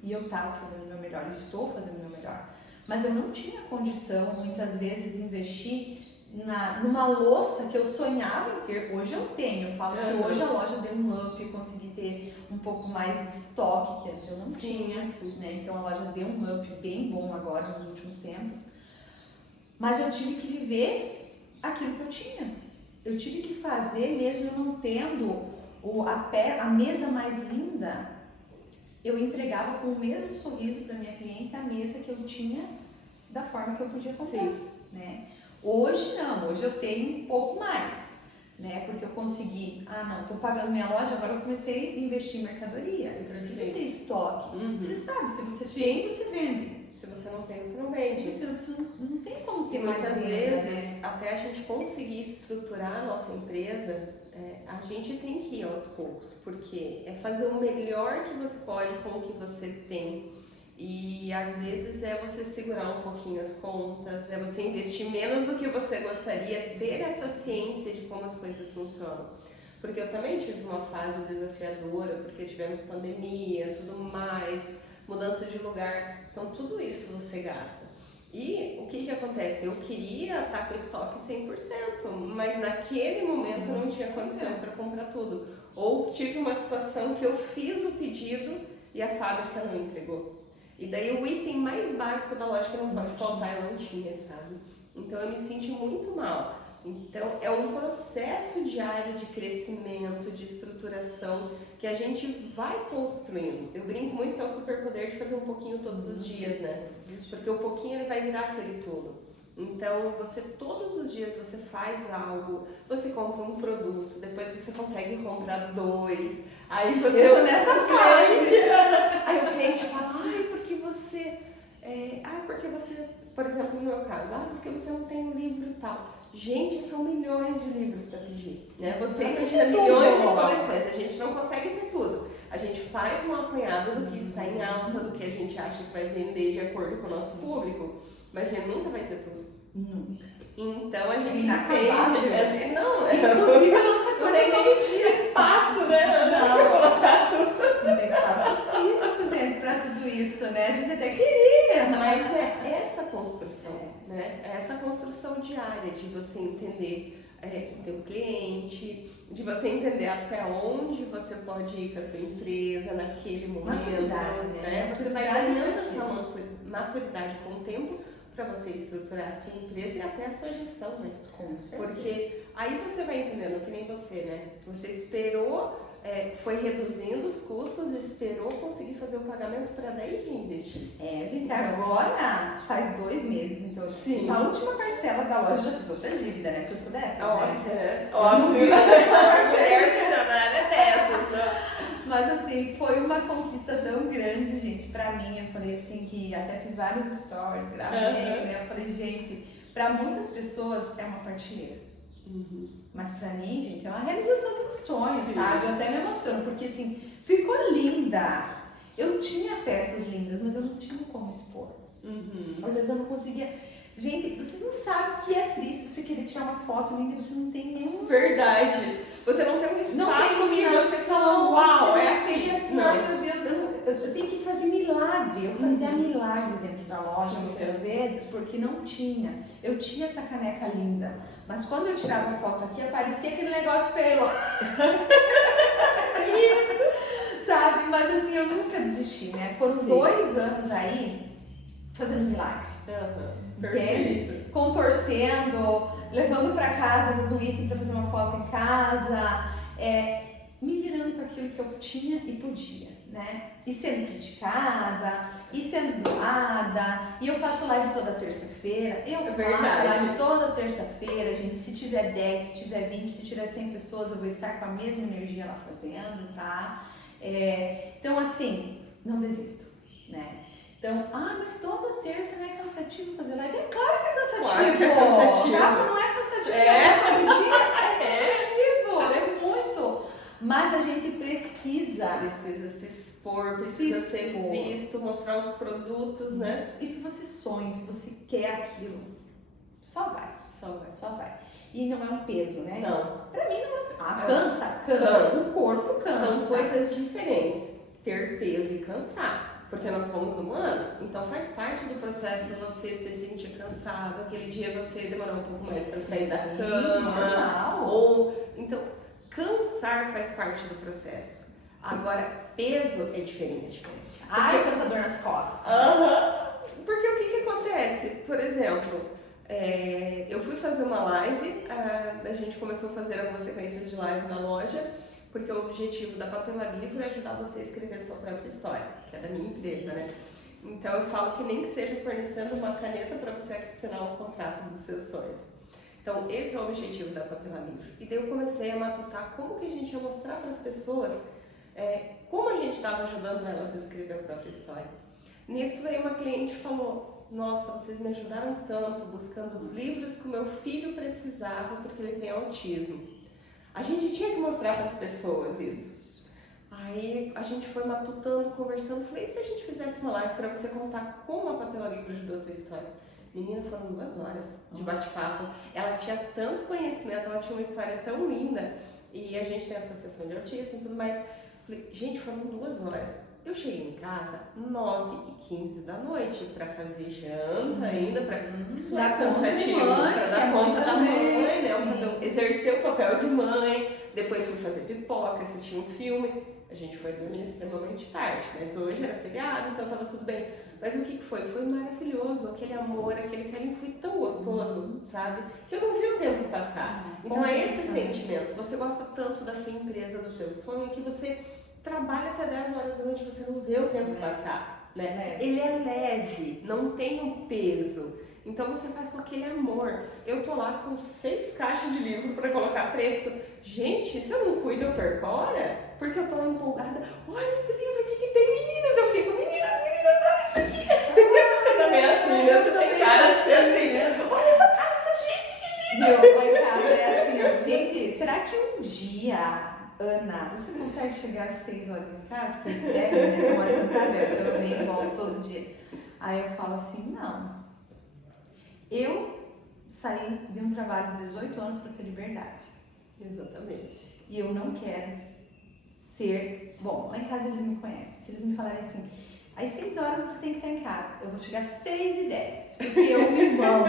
E eu estava fazendo o meu melhor, eu estou fazendo o meu melhor. Mas eu não tinha condição, muitas vezes, de investir numa louça que eu sonhava em ter. Hoje eu tenho, eu falo que hoje a loja deu um up, eu consegui ter um pouco mais de estoque que antes eu não tinha, né? Então a loja deu um up bem bom agora nos últimos tempos, mas eu tive que viver aquilo que eu tinha, eu tive que fazer mesmo eu não tendo a mesa mais linda, eu entregava com o mesmo sorriso para minha cliente a mesa que eu tinha da forma que eu podia comprar, né? Hoje não, hoje eu tenho um pouco mais, né? Porque eu consegui, tô pagando minha loja, agora eu comecei a investir em mercadoria, eu preciso ter estoque. Você sabe, se você tem, você vende. Se você não tem, você não vende. Você não tem como ter mais muitas venda, vezes, né? até a gente conseguir estruturar a nossa empresa, a gente tem que ir aos poucos, porque é fazer o melhor que você pode com o que você tem. E às vezes é você segurar um pouquinho as contas, é você investir menos do que você gostaria, ter essa ciência de como as coisas funcionam. Porque eu também tive uma fase desafiadora, porque tivemos pandemia, tudo mais, mudança de lugar, então tudo isso você gasta. E o que acontece? Eu queria estar com estoque 100%, mas naquele momento eu não tinha condições para comprar tudo. Ou tive uma situação que eu fiz o pedido e a fábrica não entregou. E daí o item mais básico da loja que não pode faltar eu não tinha, sabe? Então eu me senti muito mal. Então é um processo diário de crescimento, de estruturação que a gente vai construindo. Eu brinco muito que é o superpoder de fazer um pouquinho todos os dias, né? Porque o pouquinho ele vai virar aquele tudo. Então você todos os dias você faz algo, você compra um produto, depois você consegue comprar 2, aí você... Eu tô nessa fase! Aí o cliente fala, porque você porque você, por exemplo, no meu caso, porque você não tem um livro tal. Gente, são milhões de livros para pedir, né? Você imagina milhões de coleções, a gente não consegue ter tudo. A gente faz um apanhado do que está em alta, do que a gente acha que vai vender de acordo com o nosso público, mas a gente nunca vai ter tudo. Nunca. Então a gente inacabável. entende. Não, inclusive a nossa coisa tem todo dia espaço, né? Não tem espaço físico, gente, para tudo isso, né? A gente até queria. Mas é essa construção, né? É essa construção diária de você entender o teu cliente, de você entender até onde você pode ir com a tua empresa naquele momento. Maturidade, né? Você vai ganhando essa maturidade com o tempo para você estruturar a sua empresa e até a sua gestão, né? Com certeza. Porque aí você vai entendendo, que nem você, né? Você esperou, foi reduzindo os custos, esperou conseguir fazer o pagamento para daí reinvestir. Gente, agora faz 2 meses, então sim, na última parcela da loja já fiz outra dívida, né? Porque eu sou dessas, óbvio, né? Óbvio, mulher visionária é dessas, né? Mas assim, foi uma conquista tão grande, gente, pra mim. Eu falei assim, que até fiz vários stories, gravei, né? Eu falei, gente, pra muitas pessoas é uma partilheira. Mas pra mim, gente, é uma realização de um sonho, sabe? Eu até me emociono, porque assim, ficou linda. Eu tinha peças lindas, mas eu não tinha como expor. Às vezes eu não conseguia. Gente, vocês não sabem o que é triste você querer tirar uma foto linda e você não tem nenhum. Verdade. Você não tem um espaço que você fala, uau, é aqui. Assim, ai meu Deus, eu tenho que fazer milagre. Eu fazia milagre dentro da loja muitas vezes, porque não tinha. Eu tinha essa caneca linda, mas quando eu tirava foto aqui, aparecia aquele negócio feio. Isso! Sabe? Mas assim, eu nunca desisti, né? Foram 2 anos aí fazendo milagre. Entende? Contorcendo, levando pra casa, às vezes um item pra fazer uma foto em casa, me virando com aquilo que eu tinha e podia, né? E sendo criticada, e sendo zoada, e eu faço live toda terça-feira, faço live toda terça-feira, gente, se tiver 10, se tiver 20, se tiver 100 pessoas, eu vou estar com a mesma energia lá fazendo, tá? Então assim, não desisto, né? Então, mas toda terça não é cansativo fazer live? É claro que é cansativo! Claro que é cansativo. Não é cansativo, todo dia é cansativo, é muito! Mas a gente precisa se expor, precisa ser visto, mostrar os produtos, né? E se você sonha, se você quer aquilo, só vai. E não é um peso, né? Não. Pra mim não é. Cansa. O corpo cansa. São coisas diferentes. Ter peso e cansar. Porque nós somos humanos, então faz parte do processo você se sentir cansado, aquele dia você demorou um pouco mais para sair da cama, então cansar faz parte do processo. Agora, peso é diferente. Quanta dor nas costas. Porque o que acontece? Por exemplo, eu fui fazer uma live, a gente começou a fazer algumas sequências de live na loja, porque o objetivo da Papel Livro é ajudar você a escrever a sua própria história, que é da minha empresa, né? Então eu falo que nem que seja fornecendo uma caneta para você assinar um contrato dos seus sonhos. Então esse é o objetivo da Papel Livro. E daí eu comecei a matutar como que a gente ia mostrar para as pessoas como a gente estava ajudando elas a escrever a própria história. Nisso veio uma cliente e falou, nossa, vocês me ajudaram tanto buscando os livros que o meu filho precisava porque ele tem autismo. A gente tinha que mostrar para as pessoas isso. Aí a gente foi matutando, conversando. Falei, e se a gente fizesse uma live para você contar como a Papel Livro ajudou a tua história? Menina, foram 2 horas de bate-papo. Ela tinha tanto conhecimento, ela tinha uma história tão linda. E a gente tem a associação de autismo e tudo mais. Falei, gente, foram 2 horas. Eu cheguei em casa 9h15 da noite para fazer janta ainda, para isso é cansativo, para dar conta da mãe, né? Exercer o papel de mãe, depois fui fazer pipoca, assistir um filme. A gente foi dormir extremamente tarde, mas hoje era feriado, então estava tudo bem. Mas o que foi? Foi maravilhoso, aquele amor, aquele carinho foi tão gostoso, sabe? Que eu não vi o tempo passar. Então é esse sentimento, você gosta tanto da sua empresa, do teu sonho, que você trabalha até 10 horas da noite, você não vê o tempo passar, né? Ele é leve, não tem um peso. Então você faz com aquele amor. Eu tô lá com 6 caixas de livro para colocar preço. Gente, se eu não cuido, eu perco a hora? Porque eu tô lá empolgada. Olha esse livro aqui que tem, meninas. Eu fico, meninas, olha isso aqui. Você dia, Ana, você consegue chegar às 6 horas em casa? 6 e 10, né? Como horas está aberta, eu venho e volto todo dia. Aí eu falo assim, não. Eu saí de um trabalho de 18 anos para ter liberdade. Exatamente. E eu não quero ser... Bom, lá em casa eles me conhecem. Se eles me falarem assim, às 6 horas você tem que estar em casa. Eu vou chegar às 6 e 10, porque eu me mando.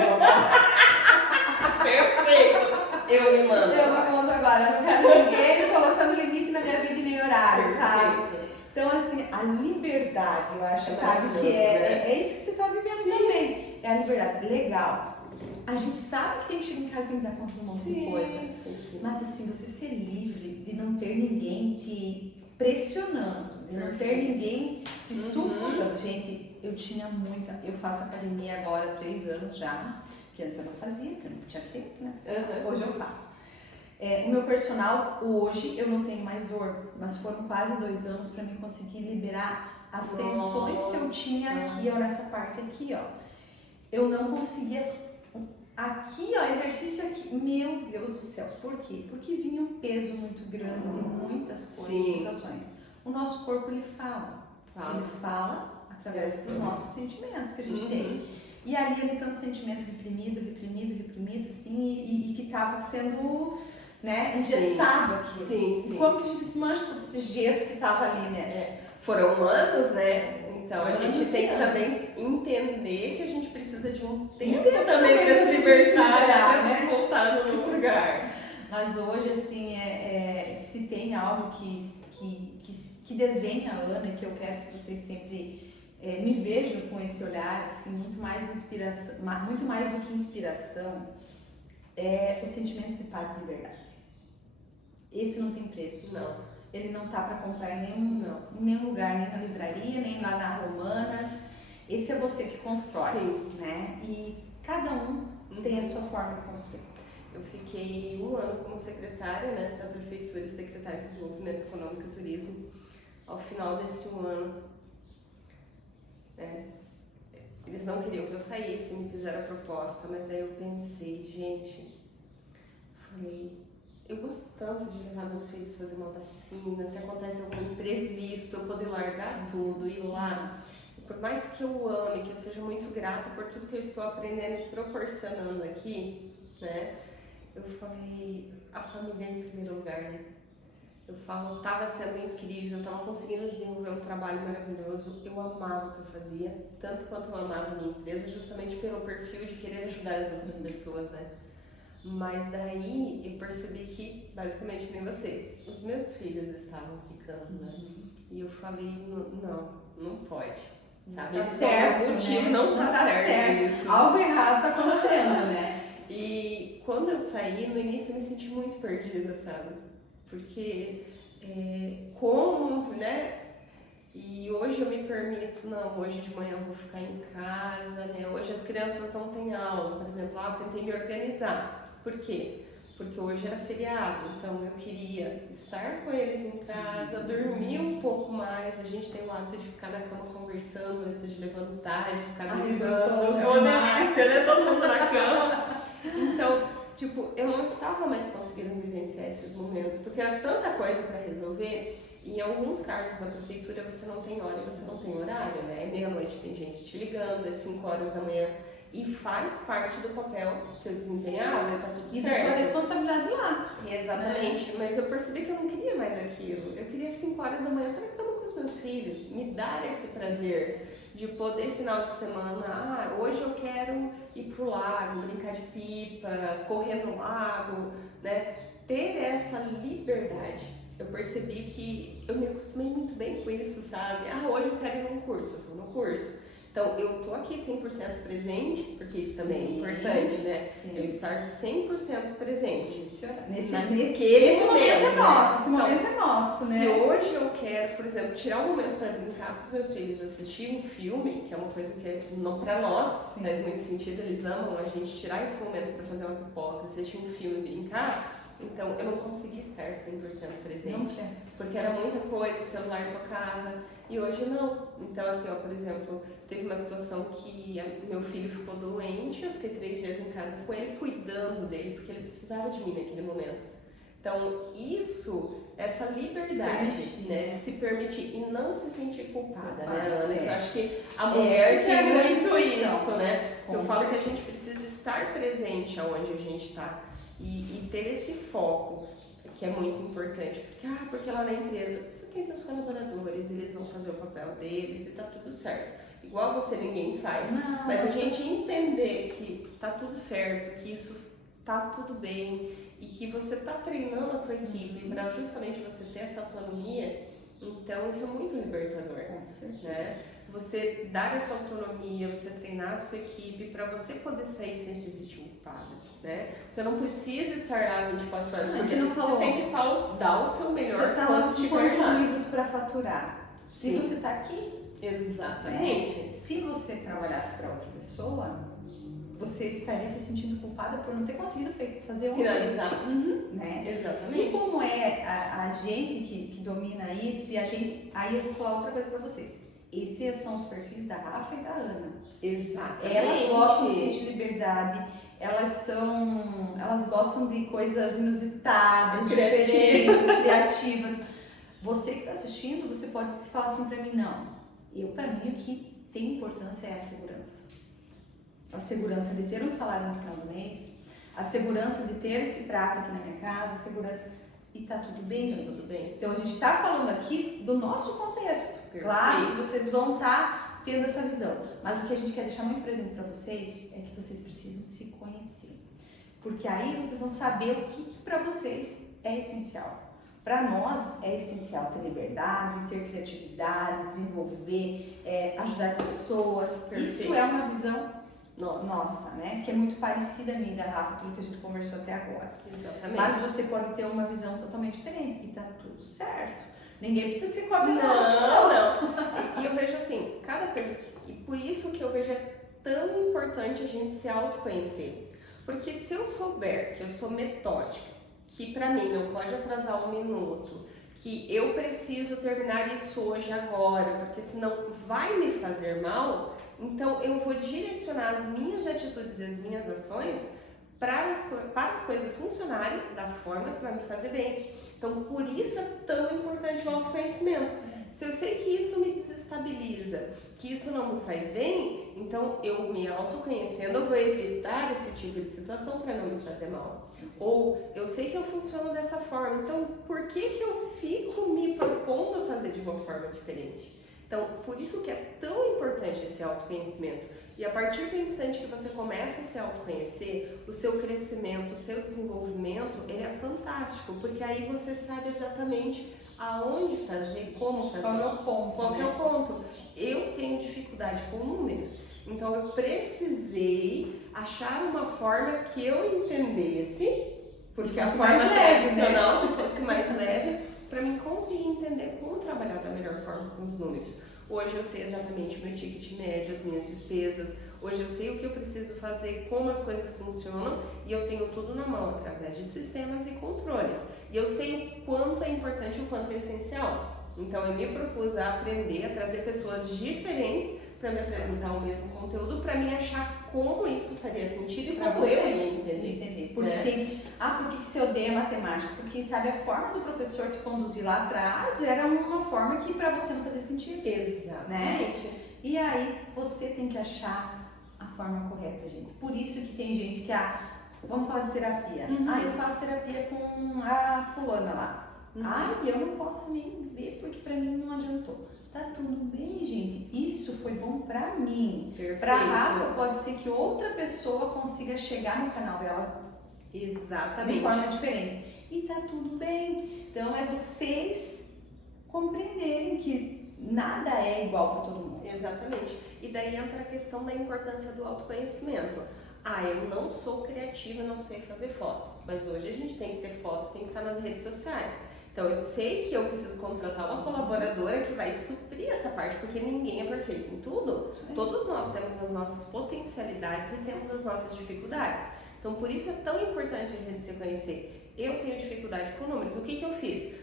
Perfeito! Eu me mando. Eu me mando agora. Eu não quero ninguém me colocando limite na minha vida e nem horário, sabe? Então, assim, a liberdade, eu acho, sabe, que é isso que você está vivendo também. É a liberdade. Legal. A gente sabe que tem que chegar em casa e tem que dar conta de um monte de coisa. Sim. Mas, assim, você ser livre de não ter ninguém te pressionando, de não ter ninguém te sufocando. Gente, eu tinha muita... Eu faço academia agora há 3 anos já, que antes eu não fazia, porque eu não tinha tempo, né? Hoje eu faço. O meu personal, hoje, eu não tenho mais dor, mas foram quase 2 anos para mim conseguir liberar as tensões que eu tinha aqui, ó, nessa parte aqui, ó. Eu não conseguia... Aqui, ó, exercício aqui, meu Deus do céu, por quê? Porque vinha um peso muito grande de muitas coisas, situações. O nosso corpo, ele fala através dos nossos sentimentos que a gente tem. E ali era um tanto sentimento reprimido, assim, e que estava sendo, né, engessado aqui. Sim. E como que a gente desmancha todo esse gesso que estava ali, né? Foram anos, né? Então a gente tem que também entender que a gente precisa de um tempo também para se libertar, né? Voltar no lugar. Mas hoje, assim, se tem algo que desenha a Ana, que eu quero que vocês sempre me vejam com esse olhar, assim, muito mais inspiração, muito mais do que inspiração, é o sentimento de paz e liberdade. Esse não tem preço. Não. Ele não tá para comprar em nenhum lugar, nem na livraria, nem lá na Romanas. Esse é você que constrói, né? E cada um tem a sua forma de construir. Eu fiquei 1 ano como secretária, né, da prefeitura, secretária de Desenvolvimento Econômico e Turismo. Ao final desse 1 ano, eles não queriam que eu saísse, me fizeram a proposta, mas daí eu pensei, gente, eu gosto tanto de levar meus filhos fazer uma vacina, se acontece algum imprevisto, eu poder largar tudo, ir lá. E por mais que eu ame, que eu seja muito grata por tudo que eu estou aprendendo e proporcionando aqui, né? Eu falei, a família é em primeiro lugar, né? Eu falo, estava sendo incrível, eu estava conseguindo desenvolver um trabalho maravilhoso, eu amava o que eu fazia, tanto quanto eu amava a minha empresa, justamente pelo perfil de querer ajudar as outras pessoas, né? Mas daí eu percebi que, basicamente, nem você, os meus filhos estavam ficando, né? E eu falei, não pode, sabe? Tá certo, né? Não tá certo isso. Algo errado tá acontecendo, né? E quando eu saí, no início eu me senti muito perdida, sabe? Porque como, né? E hoje eu me permito, hoje de manhã eu vou ficar em casa, né? Hoje as crianças não têm aula, por exemplo, eu tentei me organizar. Por quê? Porque hoje era feriado, então eu queria estar com eles em casa, dormir um pouco mais. A gente tem o hábito de ficar na cama conversando antes de levantar, de ficar brincando. É uma delícia, né? Todo mundo na cama. Então, eu não estava mais conseguindo vivenciar esses momentos, porque era tanta coisa para resolver. E em alguns cargos na prefeitura você não tem hora, você não tem horário, né? Meia-noite tem gente te ligando, 5 horas da manhã. E faz parte do papel que eu desempenhava, tá tudo certo. E da tua responsabilidade lá. Exatamente, mas eu percebi que eu não queria mais aquilo. Eu queria 5 horas da manhã estar na cama com os meus filhos, me dar esse prazer de poder, final de semana, hoje eu quero ir pro lago, brincar de pipa, correr no lago, né? Ter essa liberdade. Eu percebi que eu me acostumei muito bem com isso, sabe? Hoje eu quero ir num curso, eu tô no curso. Então, eu tô aqui 100% presente, porque isso também é importante, né? Sim. Eu estar 100% presente. Esse momento é nosso, esse momento é nosso, né? Se hoje eu quero, por exemplo, tirar um momento para brincar com os meus filhos, assistir um filme, que é uma coisa que para nós faz muito sentido, eles amam a gente tirar esse momento para fazer uma pipoca, assistir um filme e brincar. Então, eu não consegui estar 100% presente, porque era muita coisa, o celular tocava, e hoje não. Então, assim, por exemplo, teve uma situação que meu filho ficou doente, eu fiquei 3 dias em casa com ele, cuidando dele, porque ele precisava de mim naquele momento. Então, essa liberdade, de se permitir e não se sentir culpada, né, Ana? Eu acho que a mulher tem muito isso, né? Eu falo que a gente precisa estar presente aonde a gente está e ter esse foco, que é muito importante. Porque lá na empresa você tem seus colaboradores, eles vão fazer o papel deles e tá tudo certo. Igual você, ninguém faz. Mas a gente entender que tá tudo certo, que isso tá tudo bem e que você tá treinando a tua equipe para justamente você ter essa autonomia, então isso é muito libertador. Com certeza. Né? Você dar essa autonomia, você treinar a sua equipe para você poder sair sem se sentir culpada, né? Você não precisa estar lá 24 horas por dia. Você tem que dar o seu melhor. Você tá lá com quantos livros para faturar? Se você tá aqui, exatamente. Se você trabalhasse para outra pessoa, você estaria se sentindo culpada por não ter conseguido fazer finalizar. Né? Exatamente. E como é a gente que domina isso, e a gente. Aí eu vou falar outra coisa para vocês. Esses são os perfis da Rafa e da Ana. Exatamente. Elas gostam de sentir liberdade, elas gostam de coisas inusitadas, diferentes, criativas. Você que está assistindo, você pode falar assim para mim, não. Para mim, o que tem importância é a segurança. A segurança de ter um salário no final do mês, a segurança de ter esse prato aqui na minha casa, a segurança... E tá tudo bem, gente? Tudo bem. Então, a gente tá falando aqui do nosso contexto. Perfeito. Claro que vocês vão estar tendo essa visão. Mas o que a gente quer deixar muito presente para vocês é que vocês precisam se conhecer. Porque aí vocês vão saber o que para vocês é essencial. Para nós é essencial ter liberdade, ter criatividade, desenvolver, ajudar pessoas. Perfeito. Isso é uma visão nossa, né? Que é muito parecida a minha e da Rafa, pelo que a gente conversou até agora. Exatamente. Mas você pode ter uma visão totalmente diferente e tá tudo certo. Ninguém precisa se cobrar. Não. E eu vejo assim, cada coisa. E por isso que eu vejo tão importante a gente se autoconhecer. Porque se eu souber que eu sou metódica, que pra mim não pode atrasar 1 minuto, que eu preciso terminar isso hoje agora, porque senão vai me fazer mal, então eu vou direcionar as minhas atitudes e as minhas ações para as coisas funcionarem da forma que vai me fazer bem. Então, por isso é tão importante o autoconhecimento. Se eu sei que isso me desestabiliza, que isso não me faz bem, então eu me autoconhecendo, eu vou evitar esse tipo de situação para não me fazer mal. Ou eu sei que eu funciono dessa forma, então por que eu fico me propondo a fazer de uma forma diferente? Então, por isso que é tão importante esse autoconhecimento. E a partir do instante que você começa a se autoconhecer, o seu crescimento, o seu desenvolvimento, ele é fantástico, porque aí você sabe exatamente aonde fazer, como fazer. Qual é o ponto? Qual é o ponto? Eu tenho dificuldade com números, então eu precisei achar uma forma que eu entendesse, porque a forma tradicional que fosse mais leve, para mim conseguir entender como trabalhar da melhor forma com os números. Hoje eu sei exatamente o meu ticket médio, as minhas despesas, hoje eu sei o que eu preciso fazer, como as coisas funcionam e eu tenho tudo na mão através de sistemas e controles. E eu sei o quanto é importante, o quanto é essencial. Então eu me propus a aprender, a trazer pessoas diferentes para me apresentar o mesmo conteúdo, para me achar como isso faria sentido e como eu ia entender. Porque por que você odeia matemática? Porque, sabe, a forma do professor te conduzir lá atrás era uma forma que para você não fazia sentido. Exatamente. Né? E aí você tem que achar a forma correta, gente. Por isso que tem gente que, vamos falar de terapia. Eu faço terapia com a fulana lá. Eu não posso nem ver porque pra mim não adiantou. Tá tudo bem, gente. Isso foi bom pra mim. Perfeito. Pra Rafa, pode ser que outra pessoa consiga chegar no canal dela exatamente de forma diferente. E tá tudo bem. Então é vocês compreenderem que nada é igual pra todo mundo. Exatamente. E daí entra a questão da importância do autoconhecimento. Eu não sou criativa, não sei fazer foto. Mas hoje a gente tem que ter foto, tem que estar nas redes sociais. Então eu sei que eu preciso contratar uma colaboradora que vai suprir essa parte, porque ninguém é perfeito em tudo. Todos nós temos as nossas potencialidades e temos as nossas dificuldades. Então por isso é tão importante a gente se conhecer. Eu tenho dificuldade com números. O que eu fiz?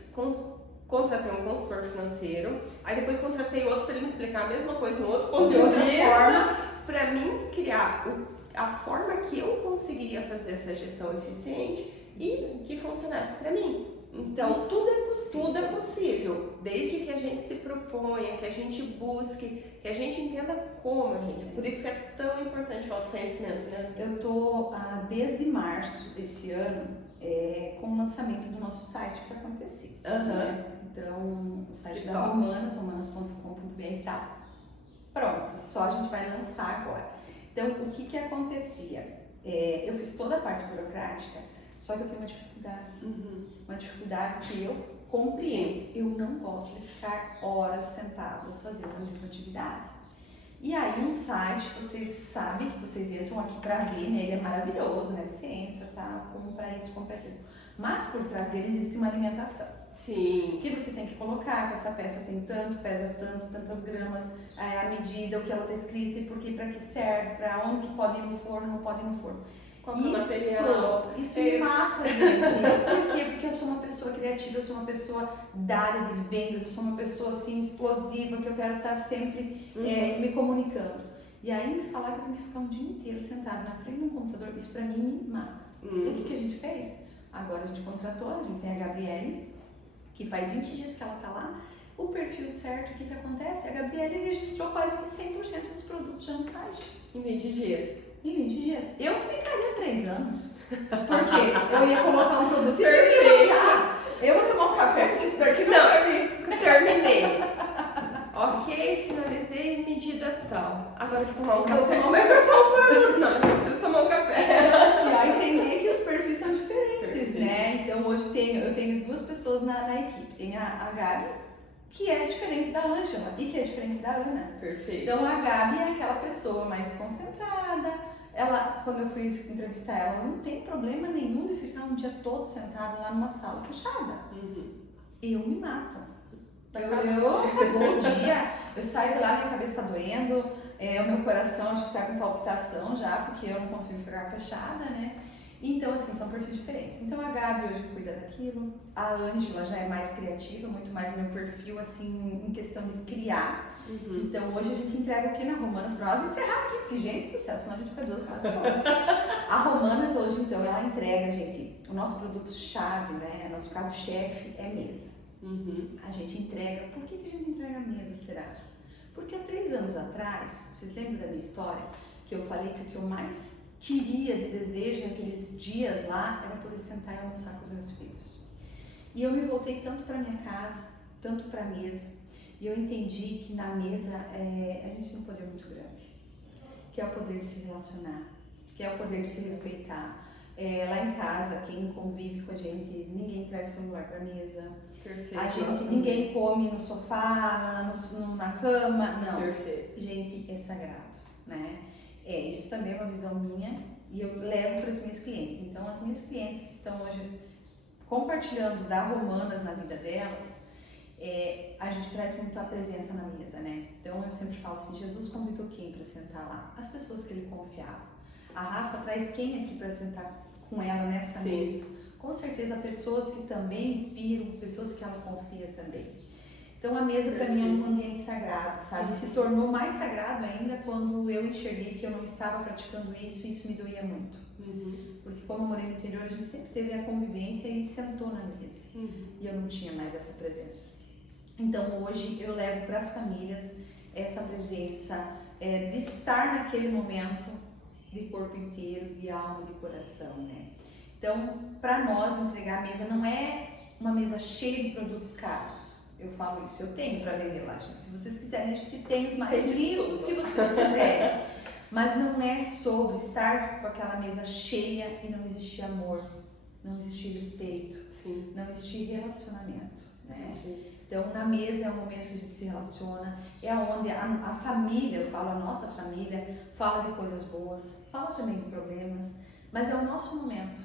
Contratei um consultor financeiro, aí depois contratei outro para ele me explicar a mesma coisa no outro ponto de vista, para mim criar a forma que eu conseguiria fazer essa gestão eficiente. e que funcionasse para mim. Então, tudo é possível, desde que a gente se proponha, que a gente busque, que a gente entenda como a gente. Por isso que é tão importante o autoconhecimento, né? Eu tô desde março desse ano com o lançamento do nosso site para acontecer. Né? Então, o site da Romanas, romanas.com.br tá pronto, só a gente vai lançar agora. Então, o que acontecia? Eu fiz toda a parte burocrática, só que eu tenho uma dificuldade. Uma dificuldade que eu compreendo. Eu não gosto de ficar horas sentadas fazendo a mesma atividade. E aí um site, vocês sabem que vocês entram aqui para ver, né? Ele é maravilhoso, né? Você entra, tá? Compra isso, compra aquilo. Mas por trás dele existe uma alimentação. Sim. Que você tem que colocar, que essa peça tem tanto, pesa tanto, tantas gramas, a medida, o que ela tá escrita e para que serve, para onde que pode ir no forno, não pode ir no forno. Qual que é o material? Isso me mata, gente. Por quê? Porque eu sou uma pessoa criativa, eu sou uma pessoa da área de vendas, eu sou uma pessoa assim explosiva, que eu quero estar sempre me comunicando. E aí me falar que eu tenho que ficar um dia inteiro sentada na frente de um computador, isso pra mim me mata. O que a gente fez? Agora a gente contratou, a gente tem a Gabriele, que faz 20 dias que ela tá lá. O perfil certo, o que acontece? A Gabriele registrou quase que 100% dos produtos já no site. Em 20 dias. Em 20 dias. Eu ficaria 3 anos. Porque eu ia colocar um produto e eu vou tomar um café, porque isso daqui não é pra mim. Terminei. Ok, finalizei, medida tal. Agora eu vou tomar um café. Mas é só um produto. Não, eu preciso tomar um café. Então, assim, entender que os perfis são diferentes, né? Então, hoje eu tenho 2 pessoas na equipe. Tem a Gabi, que é diferente da Ângela e que é diferente da Ana. Perfeito. Então, a Gabi é aquela pessoa mais concentrada. Ela, quando eu fui entrevistar ela, não tem problema nenhum de ficar um dia todo sentada lá numa sala fechada. Eu me mato. Acabou o dia, eu saio de lá, minha cabeça tá doendo, o meu coração acho que tá com palpitação já, porque eu não consigo ficar fechada, né? Então, assim, são perfis diferentes. Então, a Gabi hoje cuida daquilo, a Ângela já é mais criativa, muito mais o meu perfil, assim, em questão de criar. Então, hoje a gente entrega o que na Romanas, pra nós encerrar aqui, porque, gente do céu, senão a gente fica 2 horas fora. A Romanas hoje, então, ela entrega, gente, o nosso produto-chave, né, nosso carro-chefe é mesa. A gente entrega, por que a gente entrega a mesa, será? Porque há 3 anos atrás, vocês lembram da minha história? Que eu falei que o que eu mais queria de desejo naqueles dias lá era poder sentar e almoçar com os meus filhos. E eu me voltei tanto para minha casa, tanto para a mesa, e eu entendi que na mesa a gente tem um poder muito grande, que é o poder de se relacionar, que é o poder de se respeitar. Lá em casa, quem convive com a gente, ninguém traz celular para a mesa. Perfeito. Ninguém come no sofá, na cama, não. Perfeito. Gente, é sagrado, né? Isso também é uma visão minha e eu levo para as minhas clientes. Então, as minhas clientes que estão hoje compartilhando da Romanas na vida delas, a gente traz muito a presença na mesa, né? Então, eu sempre falo assim, Jesus convidou quem para sentar lá? As pessoas que ele confiava. A Rafa traz quem aqui para sentar com ela nessa mesa? Com certeza, pessoas que também inspiram, pessoas que ela confia também. Então, a mesa para mim é um ambiente sagrado, sabe? Se tornou mais sagrado ainda quando eu enxerguei que eu não estava praticando isso e isso me doía muito. Porque como eu morei no interior, a gente sempre teve a convivência e sentou na mesa. E eu não tinha mais essa presença. Então, hoje eu levo para as famílias essa presença de estar naquele momento de corpo inteiro, de alma, de coração, né? Então, para nós, entregar a mesa não é uma mesa cheia de produtos caros. Eu falo isso, eu tenho para vender lá, gente. Se vocês quiserem, a gente tem os mais lindos que vocês quiserem. Mas não é sobre estar com aquela mesa cheia e não existir amor, não existir respeito, não existir relacionamento, né? Então, na mesa é o momento que a gente se relaciona, é onde a família, eu falo a nossa família, fala de coisas boas, fala também de problemas, mas é o nosso momento.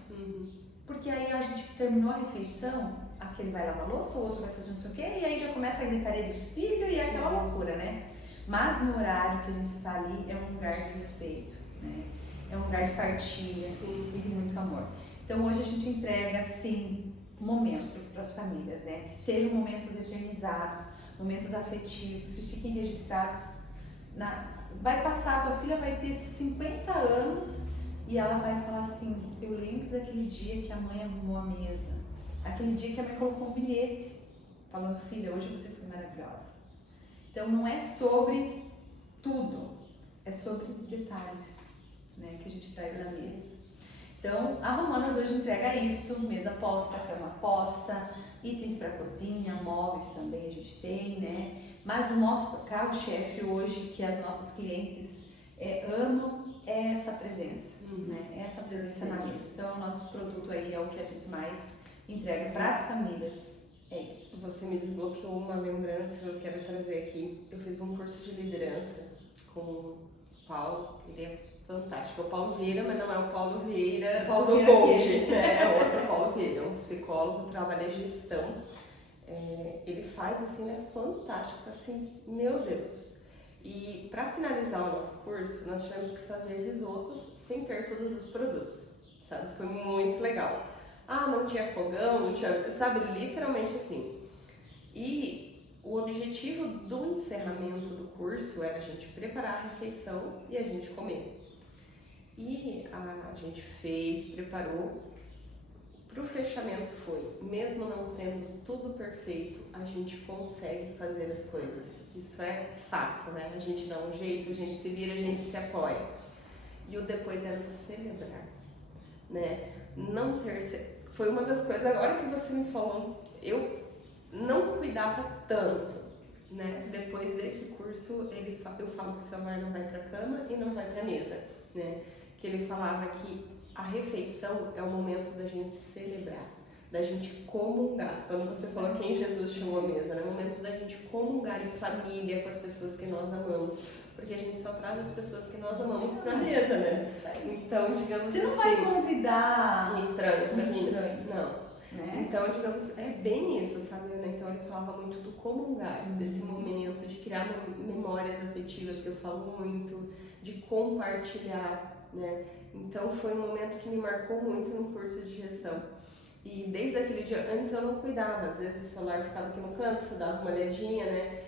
Porque aí a gente terminou a refeição, aquele vai lavar a louça, o outro vai fazer não sei o quê, e aí já começa a gritaria de filho e aquela loucura, né? Mas no horário que a gente está ali é um lugar de respeito, né? É um lugar de partilha e de muito amor. Então hoje a gente entrega, sim, momentos para as famílias, né? Que sejam momentos eternizados, momentos afetivos, que fiquem registrados. Vai passar, tua filha vai ter 50 anos E ela vai falar assim, eu lembro daquele dia que a mãe arrumou a mesa, aquele dia que a mãe colocou um bilhete, falando, filha, hoje você foi maravilhosa. Então não é sobre tudo, é sobre detalhes, né, que a gente traz na mesa. Então a Romanas hoje entrega isso, mesa posta, cama posta, itens para cozinha, móveis também a gente tem, né? Mas o nosso carro-chefe hoje, que as nossas clientes amam, é essa presença, né? Essa presença na mesa. Então o nosso produto aí é o que a gente mais entrega para as famílias. É isso. Você me desbloqueou uma lembrança que eu quero trazer aqui. Eu fiz um curso de liderança com o Paulo, ele é fantástico. É o Paulo Vieira, mas não é o Paulo Vieira do coach, né? É outro Paulo Vieira, um psicólogo, trabalha gestão. Ele faz assim, né? Fantástico, assim, meu Deus. E para finalizar o nosso curso, nós tivemos que fazer risotos sem ter todos os produtos, sabe? Foi muito legal. Ah, não tinha fogão, não tinha, sabe, literalmente assim. E o objetivo do encerramento do curso era a gente preparar a refeição e a gente comer. E a gente fez, preparou. Pro fechamento foi, mesmo não tendo tudo perfeito, a gente consegue fazer as coisas. Isso é fato, né? A gente dá um jeito, a gente se vira, a gente se apoia. E o depois era o celebrar, né? Não ter... Foi uma das coisas, agora que você me falou, eu não cuidava tanto, né? Depois desse curso, eu falo que o celular não vai para a cama e não vai para a mesa, né? Que ele falava que a refeição é o momento da gente celebrar, da gente comungar. Quando você falou quem Jesus chamou à mesa, é o momento da gente comungar em família com as pessoas que nós amamos, porque a gente só traz as pessoas que nós amamos para a mesa, né? Então, digamos você não assim, vai convidar um estranho para mim. Não. Né? Então, digamos, é bem isso, sabe, né? Então ele falava muito do comungar, desse momento, de criar memórias afetivas, que eu falo muito, de compartilhar, né? Então foi um momento que me marcou muito no curso de gestão. E desde aquele dia, antes eu não cuidava, às vezes o celular ficava aqui no canto, você dava uma olhadinha, né?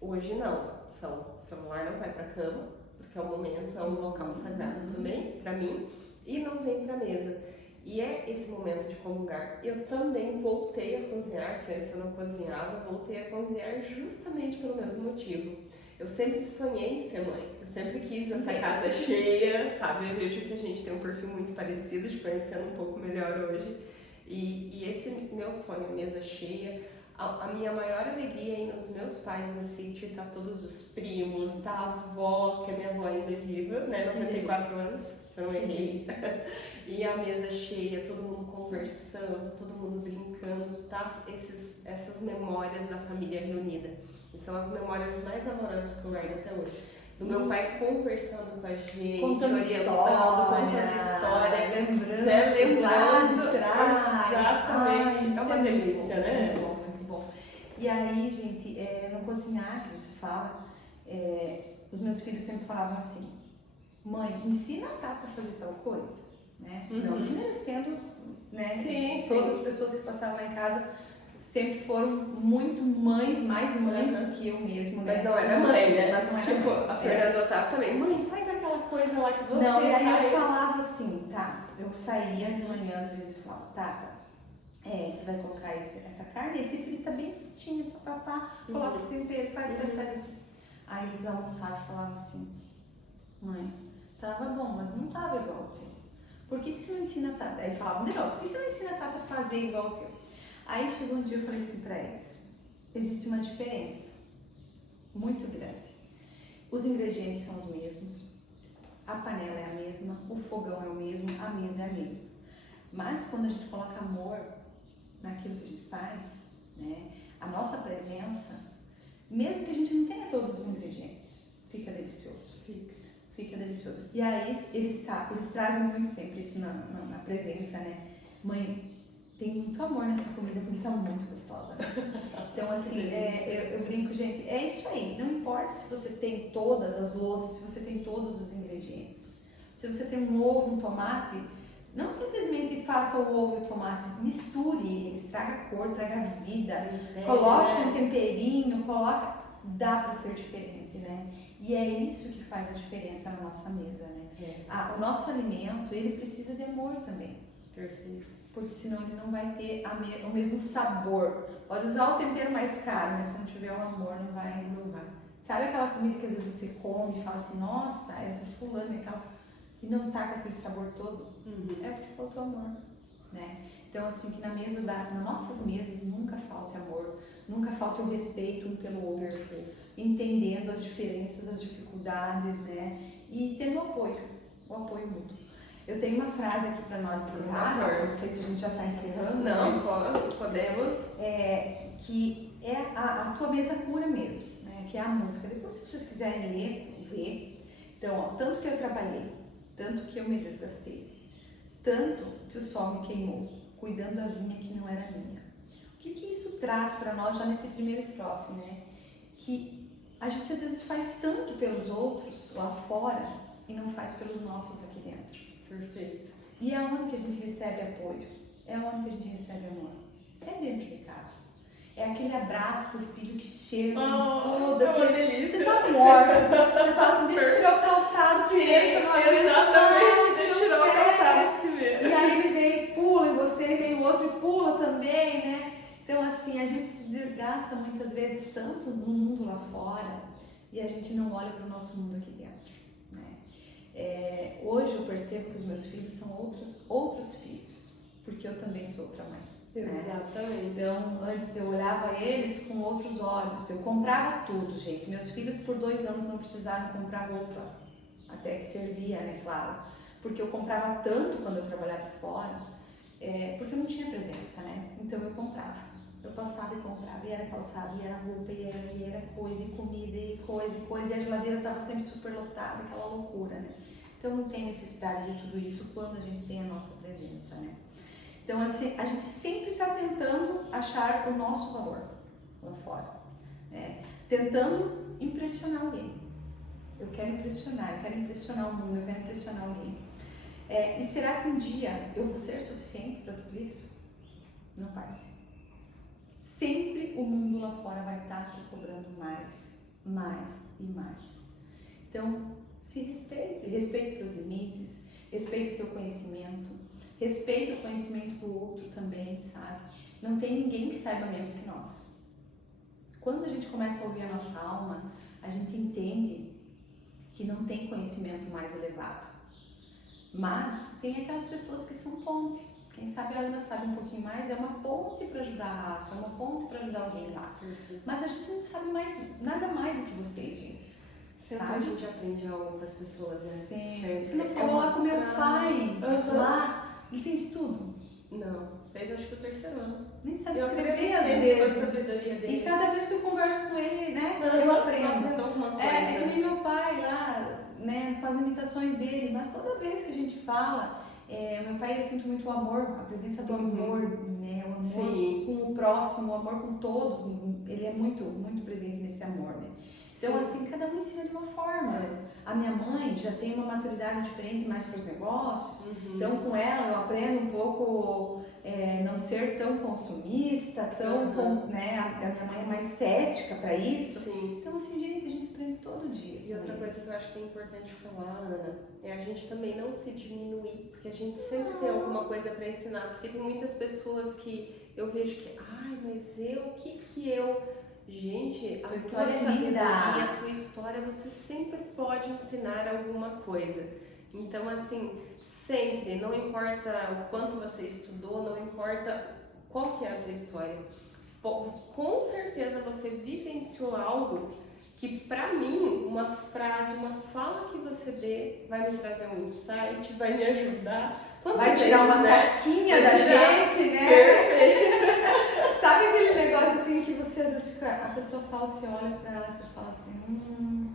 Hoje não, o celular não vai pra cama, porque é um momento, é um local sagrado também, pra mim, e não vem pra mesa. E é esse momento de comungar. Eu também voltei a cozinhar, que antes eu não cozinhava, voltei a cozinhar justamente pelo mesmo motivo. Eu sempre sonhei em ser mãe, eu sempre quis essa casa cheia, sabe? Eu vejo que a gente tem um perfil muito parecido, te conhecendo um pouco melhor hoje. E esse meu sonho, mesa cheia, a minha maior alegria é ir nos meus pais no sítio, tá todos os primos, tá a avó, que a minha avó ainda é viva, né? 94 anos, se eu não errei. E a mesa cheia, todo mundo conversando, todo mundo brincando, tá? Essas memórias da família reunida. E são as memórias mais amorosas que eu guardo até hoje. Do meu pai conversando com a gente, contando história, lembrando lá de trás. Exatamente. É uma delícia, né? Muito bom, muito bom. E aí, gente, no cozinhar que você fala, os meus filhos sempre falavam assim, mãe, ensina a Tata a fazer tal coisa, né? Não desmerecendo, né? Sim, todas as pessoas que passaram lá em casa sempre foram muito mães, mais mães do que eu mesmo, né? Mas não era mãe, né? Mas não era tipo, mãe. a Fernanda Otávio também, mãe, faz aquela coisa lá que você não, e aí faz. eu falava assim, tá, eu saía de manhã às vezes e falava, Tata, você vai colocar essa carne, esse frita bem fritinho, papapá, coloca esse tempero, faz assim. Aí eles almoçavam e falavam assim, mãe, tava bom, mas não tava igual ao teu. Por que você não ensina a Tata? Aí falavam de novo, por que você não ensina a Tata a fazer igual ao teu? Aí chegou um dia eu falei assim pra eles, existe uma diferença muito grande. Os ingredientes são os mesmos, a panela é a mesma, o fogão é o mesmo, a mesa é a mesma. Mas quando a gente coloca amor naquilo que a gente faz, né, a nossa presença, mesmo que a gente não tenha todos os ingredientes, fica delicioso. Fica delicioso. E aí eles trazem muito sempre isso na presença, né? Mãe, tem muito amor nessa comida porque tá muito gostosa. Então, assim, eu brinco, gente, é isso aí. Não importa se você tem todas as louças, se você tem todos os ingredientes. Se você tem um ovo, um tomate, não simplesmente faça o ovo e o tomate, misture eles, traga cor, traga vida, coloque um temperinho, dá para ser diferente, né? E é isso que faz a diferença na nossa mesa, né? O nosso alimento, ele precisa de amor também. Perfeito. Porque senão ele não vai ter o mesmo sabor. Pode usar o tempero mais caro, mas se não tiver o amor, não vai. Sabe aquela comida que às vezes você come e fala assim, nossa, é do fulano e tal, e não tá com aquele sabor todo? É porque faltou amor, né? Então, assim, que nas nossas mesas nunca falte amor, nunca falte o respeito um pelo outro, entendendo as diferenças, as dificuldades, né? E tendo o apoio mútuo. Eu tenho uma frase aqui para nós encerrar, não sei se a gente já está encerrando. Não, podemos. Que é a tua mesa cura mesmo, né? Que é a música. Depois, se vocês quiserem ler, ver. Então, ó, tanto que eu trabalhei, tanto que eu me desgastei, tanto que o sol me queimou, cuidando da vinha que não era minha. O que isso traz para nós já nesse primeiro estrofe, né? Que a gente às vezes faz tanto pelos outros lá fora e não faz pelos nossos aqui dentro. Perfeito. E é onde que a gente recebe apoio? É onde que a gente recebe amor? É dentro de casa. É aquele abraço do filho que chega tudo. É uma delícia. Você tá morta. Você fala assim, deixa eu tirar o calçado primeiro. Exatamente, deixa eu tirar o calçado primeiro. E aí ele vem e pula em você, vem o outro e pula também, né? Então assim, a gente se desgasta muitas vezes tanto no mundo lá fora e a gente não olha para o nosso mundo aqui dentro. Hoje eu percebo que os meus filhos são outros filhos, porque eu também sou outra mãe. Exatamente. Né? Então, antes eu olhava eles com outros olhos, eu comprava tudo, gente. Meus filhos por 2 anos não precisaram comprar roupa, até que servia, né, claro. Porque eu comprava tanto quando eu trabalhava fora, porque eu não tinha presença, né? Então eu comprava. Eu passava e comprava, e era calçado, e era roupa, e era coisa, e comida, e coisa, e a geladeira estava sempre super lotada, aquela loucura, né? Então não tem necessidade de tudo isso quando a gente tem a nossa presença, né? Então a gente sempre está tentando achar o nosso valor lá fora, né? Tentando impressionar alguém. Eu quero impressionar o mundo, eu quero impressionar alguém. E será que um dia eu vou ser suficiente para tudo isso? Não vai ser. Sempre o mundo lá fora vai estar te cobrando mais e mais. Então, se respeite teus limites, respeite teu conhecimento, respeite o conhecimento do outro também, sabe? Não tem ninguém que saiba menos que nós. Quando a gente começa a ouvir a nossa alma, a gente entende que não tem conhecimento mais elevado. Mas tem aquelas pessoas que são ponte. Quem sabe a Ana sabe um pouquinho mais, é uma ponte para ajudar a Rafa, é uma ponte para ajudar alguém lá. Mas a gente não sabe nada mais do que vocês, gente. Sempre a gente aprende algo das pessoas, né? Sempre. Você não falou lá com meu pai, lá, ele tem estudo? Não, fez acho que o 3º ano. Nem sabe escrever às vezes. E cada vez que eu converso com ele, né, eu aprendo. Alguma coisa. É que nem meu pai lá, né, com as limitações dele, mas toda vez que a gente fala, meu pai, eu sinto muito o amor, a presença do amor, né, o amor com o próximo, o amor com todos, ele é muito, muito presente nesse amor, né. Então, assim, cada um ensina de uma forma. A minha mãe já tem uma maturidade diferente mais para os negócios, então com ela eu aprendo um pouco não ser tão consumista, né? A minha mãe é mais cética para isso. Sim. Então, assim, gente, a gente aprende todo dia. E outra coisa que eu acho que é importante falar, Ana, é a gente também não se diminuir, porque a gente sempre tem alguma coisa para ensinar, porque tem muitas pessoas que eu vejo que, mas o que eu... Gente, a tua sabedoria, a tua história, você sempre pode ensinar alguma coisa. Então, assim, sempre, não importa o quanto você estudou, não importa qual que é a tua história. Com certeza você vivenciou algo que, pra mim, uma frase, uma fala que você dê vai me trazer um insight, vai me ajudar. Vai tirar uma casquinha da gente, né? Perfeito. Sabe aquele negócio assim que você às vezes a pessoa fala assim, olha pra ela e fala assim,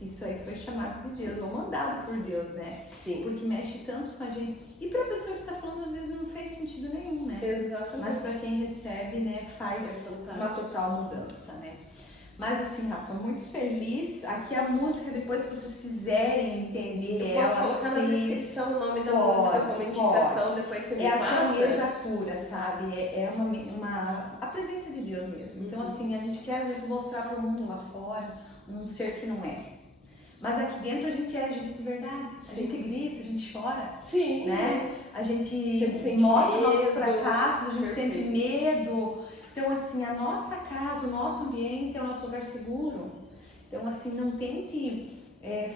isso aí foi chamado de Deus, ou mandado por Deus, né? Sim. Porque mexe tanto com a gente. E pra pessoa que tá falando, às vezes não fez sentido nenhum, né? Exatamente. Mas pra quem recebe, né, faz uma total mudança, né? Mas assim, Rafa, muito feliz. Aqui a música, depois se vocês quiserem entender ela, posso colocar na descrição o nome da música como indicação, depois você me passa. É a tua mesa cura, sabe? A presença de Deus mesmo. Então, assim, a gente quer às vezes mostrar para o mundo lá fora um ser que não é. Mas aqui dentro a gente é gente de verdade. A gente grita, a gente chora. Sim. Né? A gente mostra os nossos fracassos, a gente sente medo. Então, assim, a nossa casa, o nosso ambiente é o nosso lugar seguro. Então, assim, não tente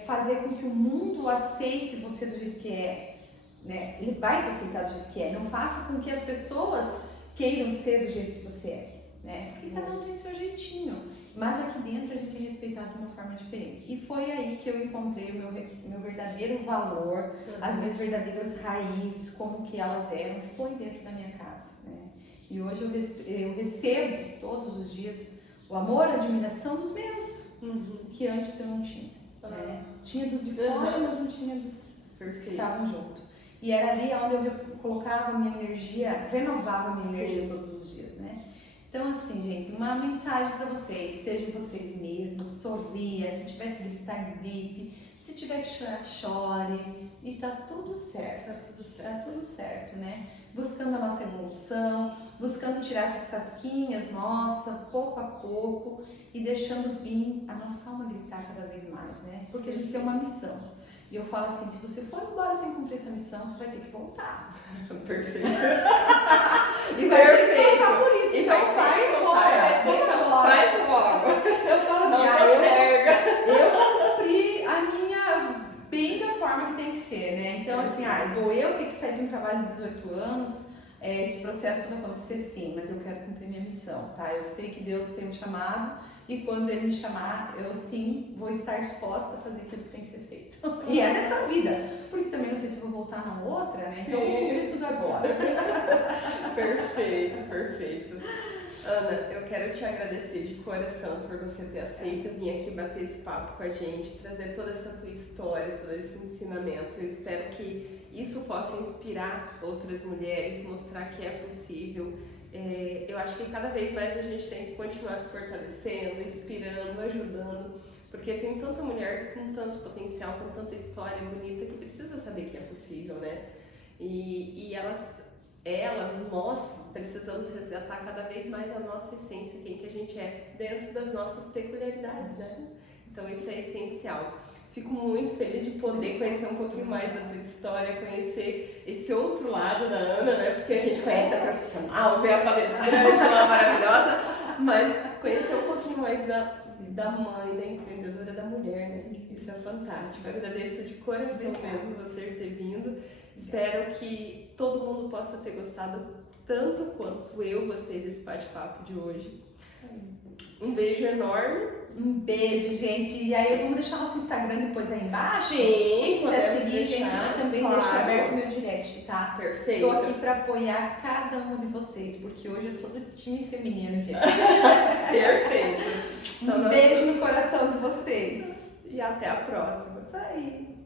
fazer com que o mundo aceite você do jeito que é. Né? Ele vai te aceitar do jeito que é. Não faça com que as pessoas queiram ser do jeito que você é. Né? Porque cada um tem o seu jeitinho. Mas aqui dentro a gente é respeitado de uma forma diferente. E foi aí que eu encontrei o meu verdadeiro valor, as minhas verdadeiras raízes, como que elas eram, foi dentro da minha casa. Né? E hoje eu recebo todos os dias o amor, a admiração dos meus, que antes eu não tinha. Né? Tinha dos de fora, mas não tinha dos que estavam junto. E era ali onde eu colocava a minha energia, renovava a minha energia todos os dias, né? Então, assim, gente, uma mensagem para vocês: sejam vocês mesmos, sorria, se tiver que gritar, grite, se tiver que chorar, chore, e tá tudo certo. Tá tudo certo, né? Buscando a nossa evolução, buscando tirar essas casquinhas nossa, pouco a pouco, e deixando vir a nossa alma gritar cada vez mais, né? Porque a gente tem uma missão. E eu falo assim, se você for embora sem cumprir essa missão, você vai ter que voltar. Perfeito. E vai ter que passar por isso. Então vai embora. Faz logo. Eu falo assim, eu vou cumprir a minha bem da forma que tem que ser, né? Então assim, doeu ter que sair de um trabalho de 18 anos, esse processo não acontecer sim, mas eu quero cumprir minha missão, tá? Eu sei que Deus tem um chamado. E quando Ele me chamar, eu sim vou estar disposta a fazer aquilo que tem que ser feito. E é nessa vida, porque também não sei se vou voltar na outra, né? Então eu vou cumprir tudo agora. Perfeito, perfeito. Ana, eu quero te agradecer de coração por você ter aceito vir aqui bater esse papo com a gente, trazer toda essa tua história, todo esse ensinamento. Eu espero que isso possa inspirar outras mulheres, mostrar que é possível. Eu acho que cada vez mais a gente tem que continuar se fortalecendo, inspirando, ajudando, porque tem tanta mulher com tanto potencial, com tanta história bonita que precisa saber que é possível, né? E nós precisamos resgatar cada vez mais a nossa essência, quem que a gente é, dentro das nossas peculiaridades, né? Então isso é essencial. Fico muito feliz de poder conhecer um pouquinho mais da tua história, conhecer esse outro lado da Ana, né? Porque a gente conhece a profissional, vê a palestrante lá maravilhosa, mas conhecer um pouquinho mais da mãe, da empreendedora, da mulher, né? Isso é fantástico. Eu agradeço de coração mesmo você ter vindo. Espero que todo mundo possa ter gostado tanto quanto eu gostei desse bate-papo de hoje. Um beijo enorme. Um beijo, gente. E aí vamos deixar nosso Instagram depois aí embaixo. Sim, quem quiser seguir, gente, eu também deixo aberto o meu direct, tá? Perfeito. Estou aqui para apoiar cada um de vocês, porque hoje eu sou do time feminino, gente. Perfeito. Então, um beijo no coração de vocês. E até a próxima. Isso aí.